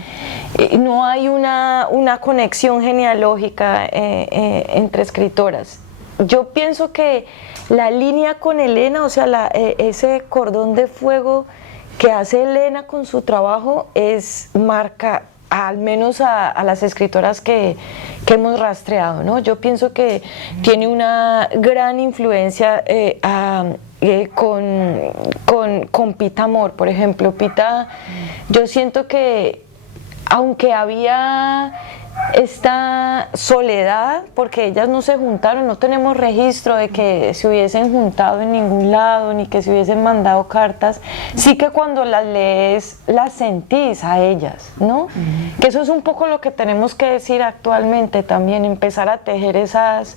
no hay una conexión genealógica entre escritoras. Yo pienso que la línea con Elena, o sea, ese cordón de fuego que hace Elena con su trabajo marca al menos a las escritoras que hemos rastreado, ¿no? Yo pienso que tiene una gran influencia con Pita Amor, por ejemplo. Pita, yo siento que aunque había esta soledad, porque ellas no se juntaron, no tenemos registro de que se hubiesen juntado en ningún lado, ni que se hubiesen mandado cartas, sí que cuando las lees, las sentís a ellas, ¿no? Que eso es un poco lo que tenemos que decir actualmente también, empezar a tejer esos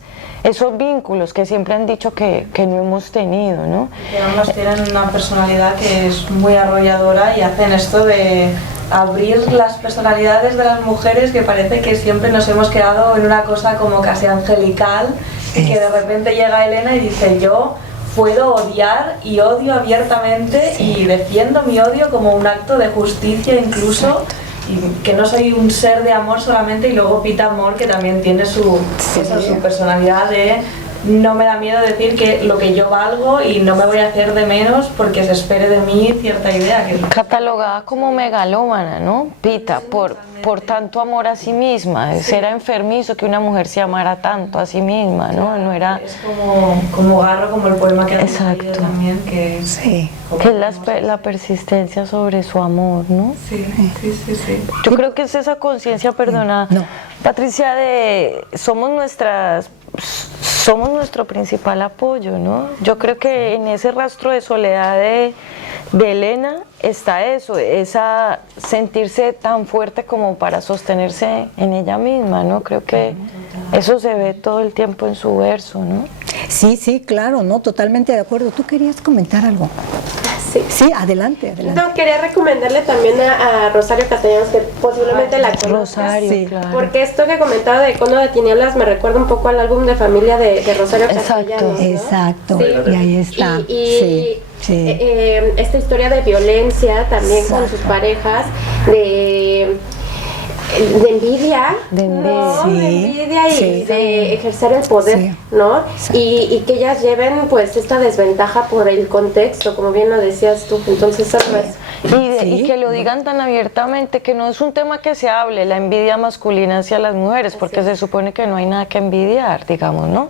vínculos que siempre han dicho que no hemos tenido, ¿no? Que ambas tienen una personalidad que es muy arrolladora y hacen esto de abrir las personalidades de las mujeres, que parece que siempre nos hemos quedado en una cosa como casi angelical, y que de repente llega Elena y dice, yo puedo odiar y odio abiertamente, y defiendo mi odio como un acto de justicia incluso, y que no soy un ser de amor solamente. Y luego Pita Amor, que también tiene su personalidad de no me da miedo decir que lo que yo valgo y no me voy a hacer de menos porque se espere de mí cierta idea. Catalogada como megalómana, ¿no? Pita, por tanto amor a sí misma. Sí. Era enfermizo que una mujer se amara tanto a sí misma, ¿no? Claro, no era... Es como Garro, como el poema que hace también, que es... Sí. Que es la persistencia sobre su amor, ¿no? Sí. Yo creo que es esa conciencia, perdona, Patricia, de somos nuestro principal apoyo, ¿no? Yo creo que en ese rastro de soledad de Elena está eso, esa sentirse tan fuerte como para sostenerse en ella misma, ¿no? Creo que eso se ve todo el tiempo en su verso, ¿no? Sí, claro, no, totalmente de acuerdo. ¿Tú querías comentar algo? Sí, adelante. No, quería recomendarle también a Rosario Castellanos, que posiblemente la conozca. Rosario, sí, claro. Porque esto que comentaba de Cono de Tinieblas me recuerda un poco al álbum de familia de Rosario Castellanos, ¿no? Exacto, sí. Y ahí está. Sí. Esta historia de violencia también con sus parejas, de envidia, y de ejercer el poder, ¿no? Y que ellas lleven pues esta desventaja por el contexto, como bien lo decías tú. Entonces eso es. Y que lo digan tan abiertamente, que no es un tema que se hable, la envidia masculina hacia las mujeres, porque se supone que no hay nada que envidiar, digamos, ¿no?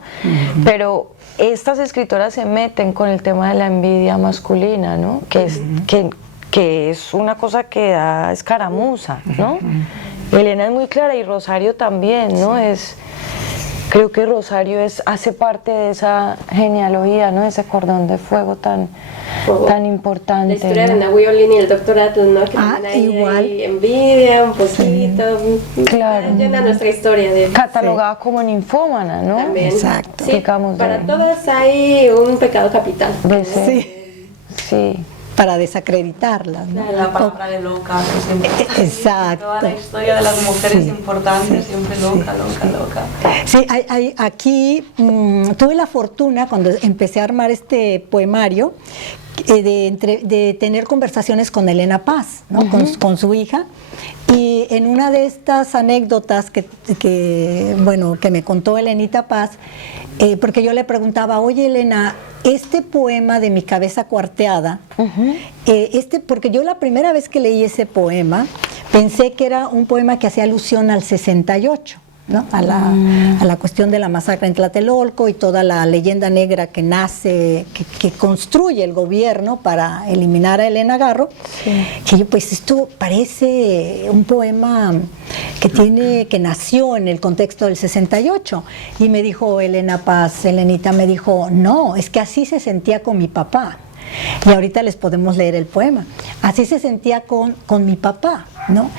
Pero estas escritoras se meten con el tema de la envidia masculina, ¿no? Que es una cosa que da escaramuza, ¿no? Elena es muy clara y Rosario también, ¿no? Creo que Rosario hace parte de esa genealogía, ¿no? Ese cordón de fuego tan importante. La historia de Nahui Olin y el Dr. Atle, ¿no? Que igual. Envidia un poquito. Claro. Llena nuestra historia. Catalogada como ninfómana, ¿no? También. Exacto. Sí, digamos, para todas hay un pecado capital. Sí. Para desacreditarlas, ¿no? La palabra de loca, que siempre exacto. Toda la historia de las mujeres importantes, siempre loca. Sí, aquí tuve la fortuna, cuando empecé a armar este poemario, de tener conversaciones con Elena Paz, ¿no? Con su hija, y en una de estas anécdotas que me contó Elenita Paz, porque yo le preguntaba, oye Elena, este poema de Mi cabeza cuarteada, porque yo la primera vez que leí ese poema pensé que era un poema que hacía alusión al 68, ¿no? A la cuestión de la masacre en Tlatelolco y toda la leyenda negra que nace, que construye el gobierno para eliminar a Elena Garro. Que yo, pues esto parece un poema que nació en el contexto del 68. Y me dijo Elena Paz, Elenita me dijo, no, es que así se sentía con mi papá. Y ahorita les podemos leer el poema. Así se sentía con mi papá, ¿no?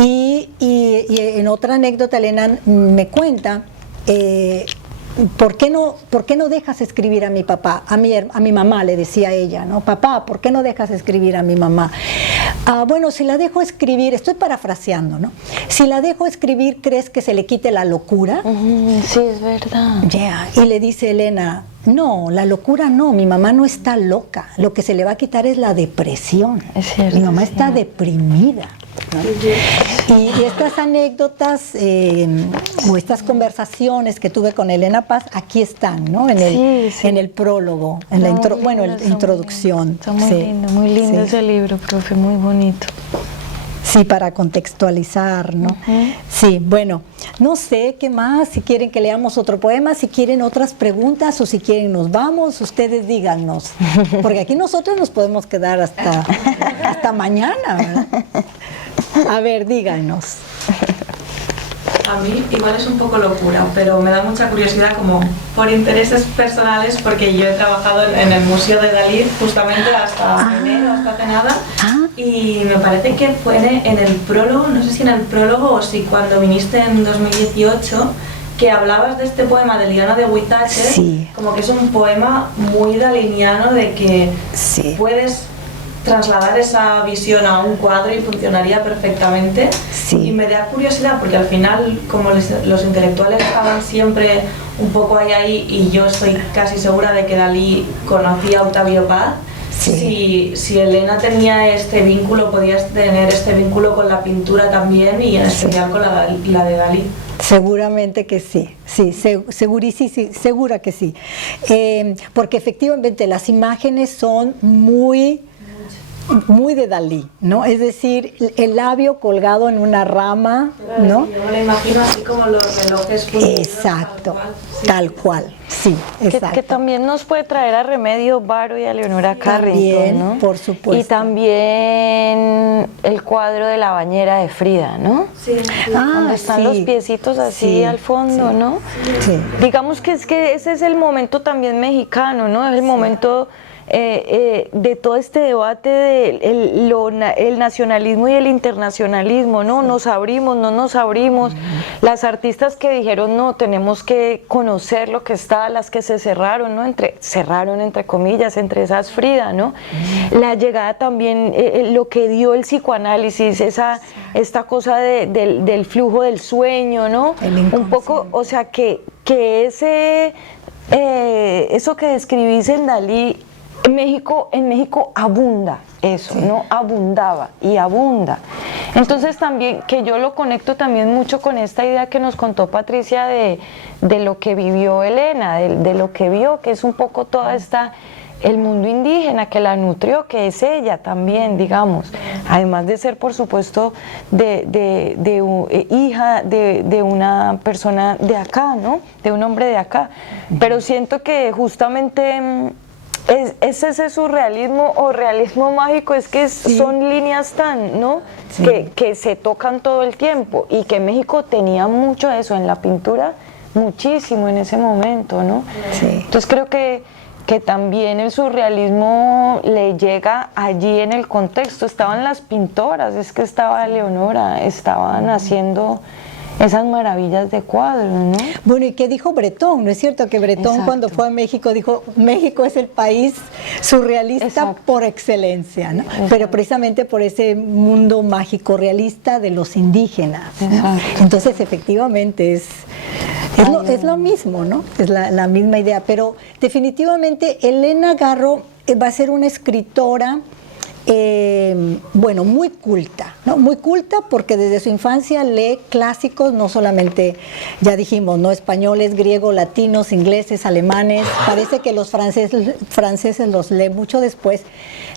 Y en otra anécdota, Elena me cuenta ¿por qué no dejas escribir a mi papá? A mi mamá le decía ella, ¿no? Papá, ¿por qué no dejas escribir a mi mamá? Bueno, si la dejo escribir, estoy parafraseando, ¿no? Si la dejo escribir, ¿crees que se le quite la locura? Sí, es verdad. Y le dice Elena, no, la locura no, mi mamá no está loca, lo que se le va a quitar es la depresión. Es cierto, mi mamá está deprimida, ¿no? Y estas anécdotas o estas conversaciones que tuve con Elena Paz, aquí están, ¿no? En el prólogo, en la introducción. Está muy lindo ese libro, profe, muy bonito. Sí, para contextualizar, ¿no? Sí, bueno, no sé qué más, si quieren que leamos otro poema, si quieren otras preguntas o si quieren nos vamos, ustedes díganos, porque aquí nosotros nos podemos quedar hasta mañana, ¿verdad? A ver, díganos. A mí igual es un poco locura, pero me da mucha curiosidad como por intereses personales, porque yo he trabajado en el Museo de Dalí justamente hasta enero, hasta hace nada, y me parece que fue en el prólogo, no sé si en el prólogo o si cuando viniste en 2018, que hablabas de este poema de Liana de Huizache, como que es un poema muy daliniano de que puedes trasladar esa visión a un cuadro y funcionaría perfectamente. Y me da curiosidad porque al final, como los intelectuales estaban siempre un poco ahí, y yo estoy casi segura de que Dalí conocía a Octavio Paz, si Elena tenía este vínculo, podías tener este vínculo con la pintura también, y en especial con la de Dalí. Seguramente que sí, segura que sí, porque efectivamente las imágenes son muy de Dalí, ¿no? Es decir, el labio colgado en una rama, ¿no? Sí, yo me lo imagino así como los relojes fundidos. Exacto, tal cual, sí, exacto. Que también nos puede traer a Remedio Varo y a Leonora Carrington, ¿no? Por supuesto. Y también el cuadro de la bañera de Frida, ¿no? Sí. Donde están los piecitos así al fondo, ¿no? Sí. Digamos que ese es el momento también mexicano, ¿no? Es el momento de todo este debate del nacionalismo y el internacionalismo, ¿no? Nos abrimos, no nos abrimos. Las artistas que dijeron, no, tenemos que conocer lo que está, las que se cerraron, ¿no? Cerraron entre comillas, entre esas Frida, ¿no? La llegada también, lo que dio el psicoanálisis, esta cosa del flujo del sueño, ¿no? Un poco, o sea, que eso que describís en Dalí, en México abunda eso, ¿no? Abundaba y abunda. Entonces también, que yo lo conecto también mucho con esta idea que nos contó Patricia de lo que vivió Elena, de lo que vio, que es un poco toda el mundo indígena que la nutrió, que es ella también, digamos, además de ser, por supuesto, hija de una persona de acá, ¿no? De un hombre de acá. Pero siento que justamente es ese surrealismo o realismo mágico, es que son líneas tan, ¿no? Que se tocan todo el tiempo, y que México tenía mucho de eso en la pintura, muchísimo en ese momento, ¿no? Entonces creo que también el surrealismo le llega allí en el contexto. Estaban las pintoras, es que estaba Leonora, estaban haciendo esas maravillas de cuadros, ¿no? Bueno, ¿y qué dijo Bretón? ¿No es cierto que Bretón cuando fue a México dijo, México es el país surrealista por excelencia, ¿no? Pero precisamente por ese mundo mágico realista de los indígenas, ¿no? Entonces, efectivamente, es lo mismo, ¿no? Es la misma idea, pero definitivamente Elena Garro va a ser una escritora bueno, muy culta, ¿no? Muy culta porque desde su infancia lee clásicos, no solamente, ya dijimos, ¿no? Españoles, griegos, latinos, ingleses, alemanes. Parece que los franceses los lee mucho después.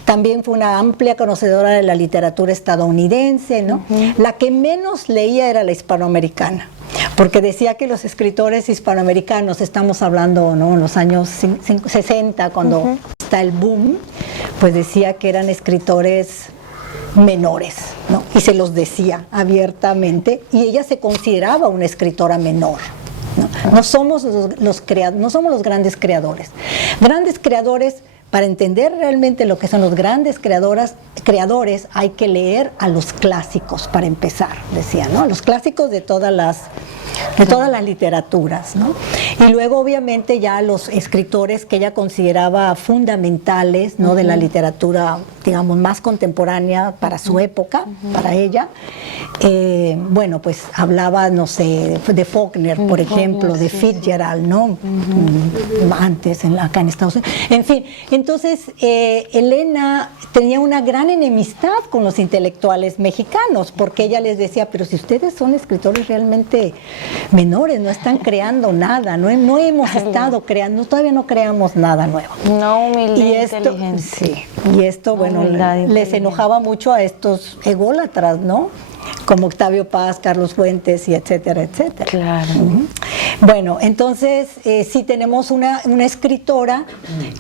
También fue una amplia conocedora de la literatura estadounidense, ¿no? La que menos leía era la hispanoamericana, porque decía que los escritores hispanoamericanos, estamos hablando, ¿no?, en los años 60, cuando está el boom, pues decía que eran escritores menores, ¿no? Y se los decía abiertamente, y ella se consideraba una escritora menor, ¿no? No somos los grandes creadores. Grandes creadores para entender realmente lo que son los grandes creadores, hay que leer a los clásicos para empezar, decía, ¿no? Los clásicos de todas las literaturas, ¿no? Y luego obviamente ya los escritores que ella consideraba fundamentales, ¿no? De la literatura, digamos, más contemporánea para su época, para ella. Bueno, pues hablaba, no sé, de Faulkner, por ejemplo, de Fitzgerald, ¿no? Antes, acá en Estados Unidos. En fin, entonces Elena tenía una gran enemistad con los intelectuales mexicanos, porque ella les decía, pero si ustedes son escritores realmente menores, no están creando nada, no hemos estado creando, todavía no creamos nada nuevo. Una humilde Y esto, inteligencia. sí, y esto, bueno, les enojaba mucho a estos ególatras, ¿no? Como Octavio Paz, Carlos Fuentes y etcétera, etcétera. Claro. Bueno, entonces sí tenemos una escritora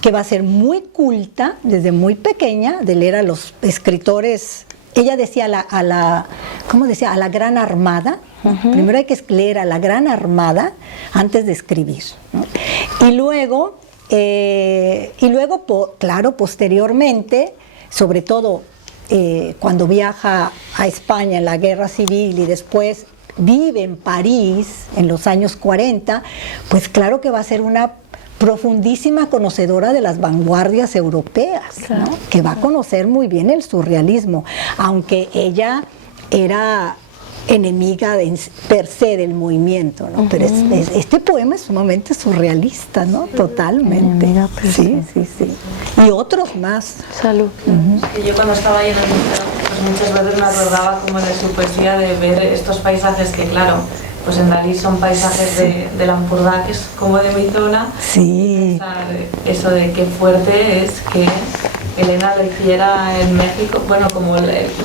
que va a ser muy culta desde muy pequeña, de leer a los escritores. Ella decía ¿cómo decía? A la gran armada. Primero hay que leer a la gran armada antes de escribir, ¿no? Y luego, claro, posteriormente, sobre todo cuando viaja a España en la Guerra Civil y después vive en París en los años 40, pues claro que va a ser una profundísima conocedora de las vanguardias europeas, claro, ¿no? Que va a conocer muy bien el surrealismo, aunque ella era enemiga per se del movimiento, ¿no? Pero este poema es sumamente surrealista, ¿no? Totalmente. Sí, sí, sí. Y otros más. Salud. Que yo cuando estaba ahí en el museo, pues muchas veces me acordaba como de su poesía, de ver estos paisajes que, claro, pues en Dalí son paisajes de la Ampurdá, que es como de mi zona. Sí. Eso de qué fuerte es que Elena lo hiciera en México, bueno, como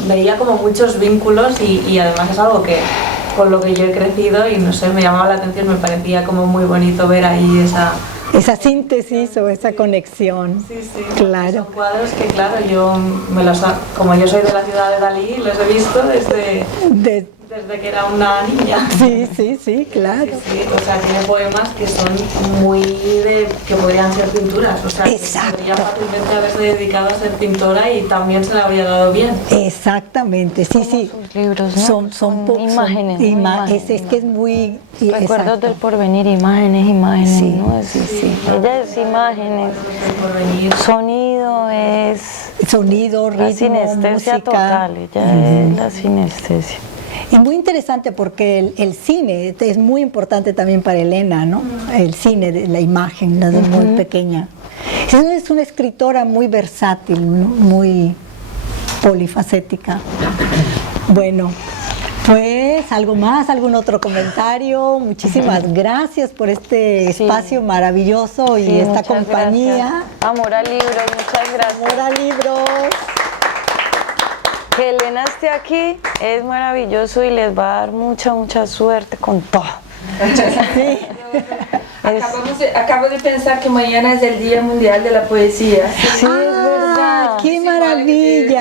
veía como muchos vínculos y además es algo que con lo que yo he crecido y no sé, me llamaba la atención, me parecía como muy bonito ver ahí esa síntesis o esa conexión. Sí, sí, claro. Son cuadros que, claro, como yo soy de la ciudad de Dalí, los he visto desde que era una niña. Sí, sí, sí, claro. Sí, o sea, tiene poemas que son muy que podrían ser pinturas, o sea, exacto, que podría fácilmente haberse dedicado a ser pintora y también se le habría dado bien. Exactamente, sí, sí. Sus libros, ¿no? Son imágenes. Es que es muy... Recuerdos del porvenir, imágenes, sí, ¿no? Sí, sí. Ella es imágenes, sonido, ritmo, la sinestesia música. Total, ella es la sinestesia. Y muy interesante porque el cine es muy importante también para Elena, ¿no? El cine, la imagen, desde muy pequeña. Es una escritora muy versátil, ¿no? Muy polifacética. Bueno, pues algo más, algún otro comentario. Muchísimas gracias por este espacio maravilloso y esta compañía. Gracias. Amor a libros, muchas gracias. Amor a libros. Que Elena esté aquí es maravilloso y les va a dar mucha suerte con todo. Sí. Acabo de pensar que mañana es el Día Mundial de la Poesía. Sí, es verdad. ¡Qué maravilla!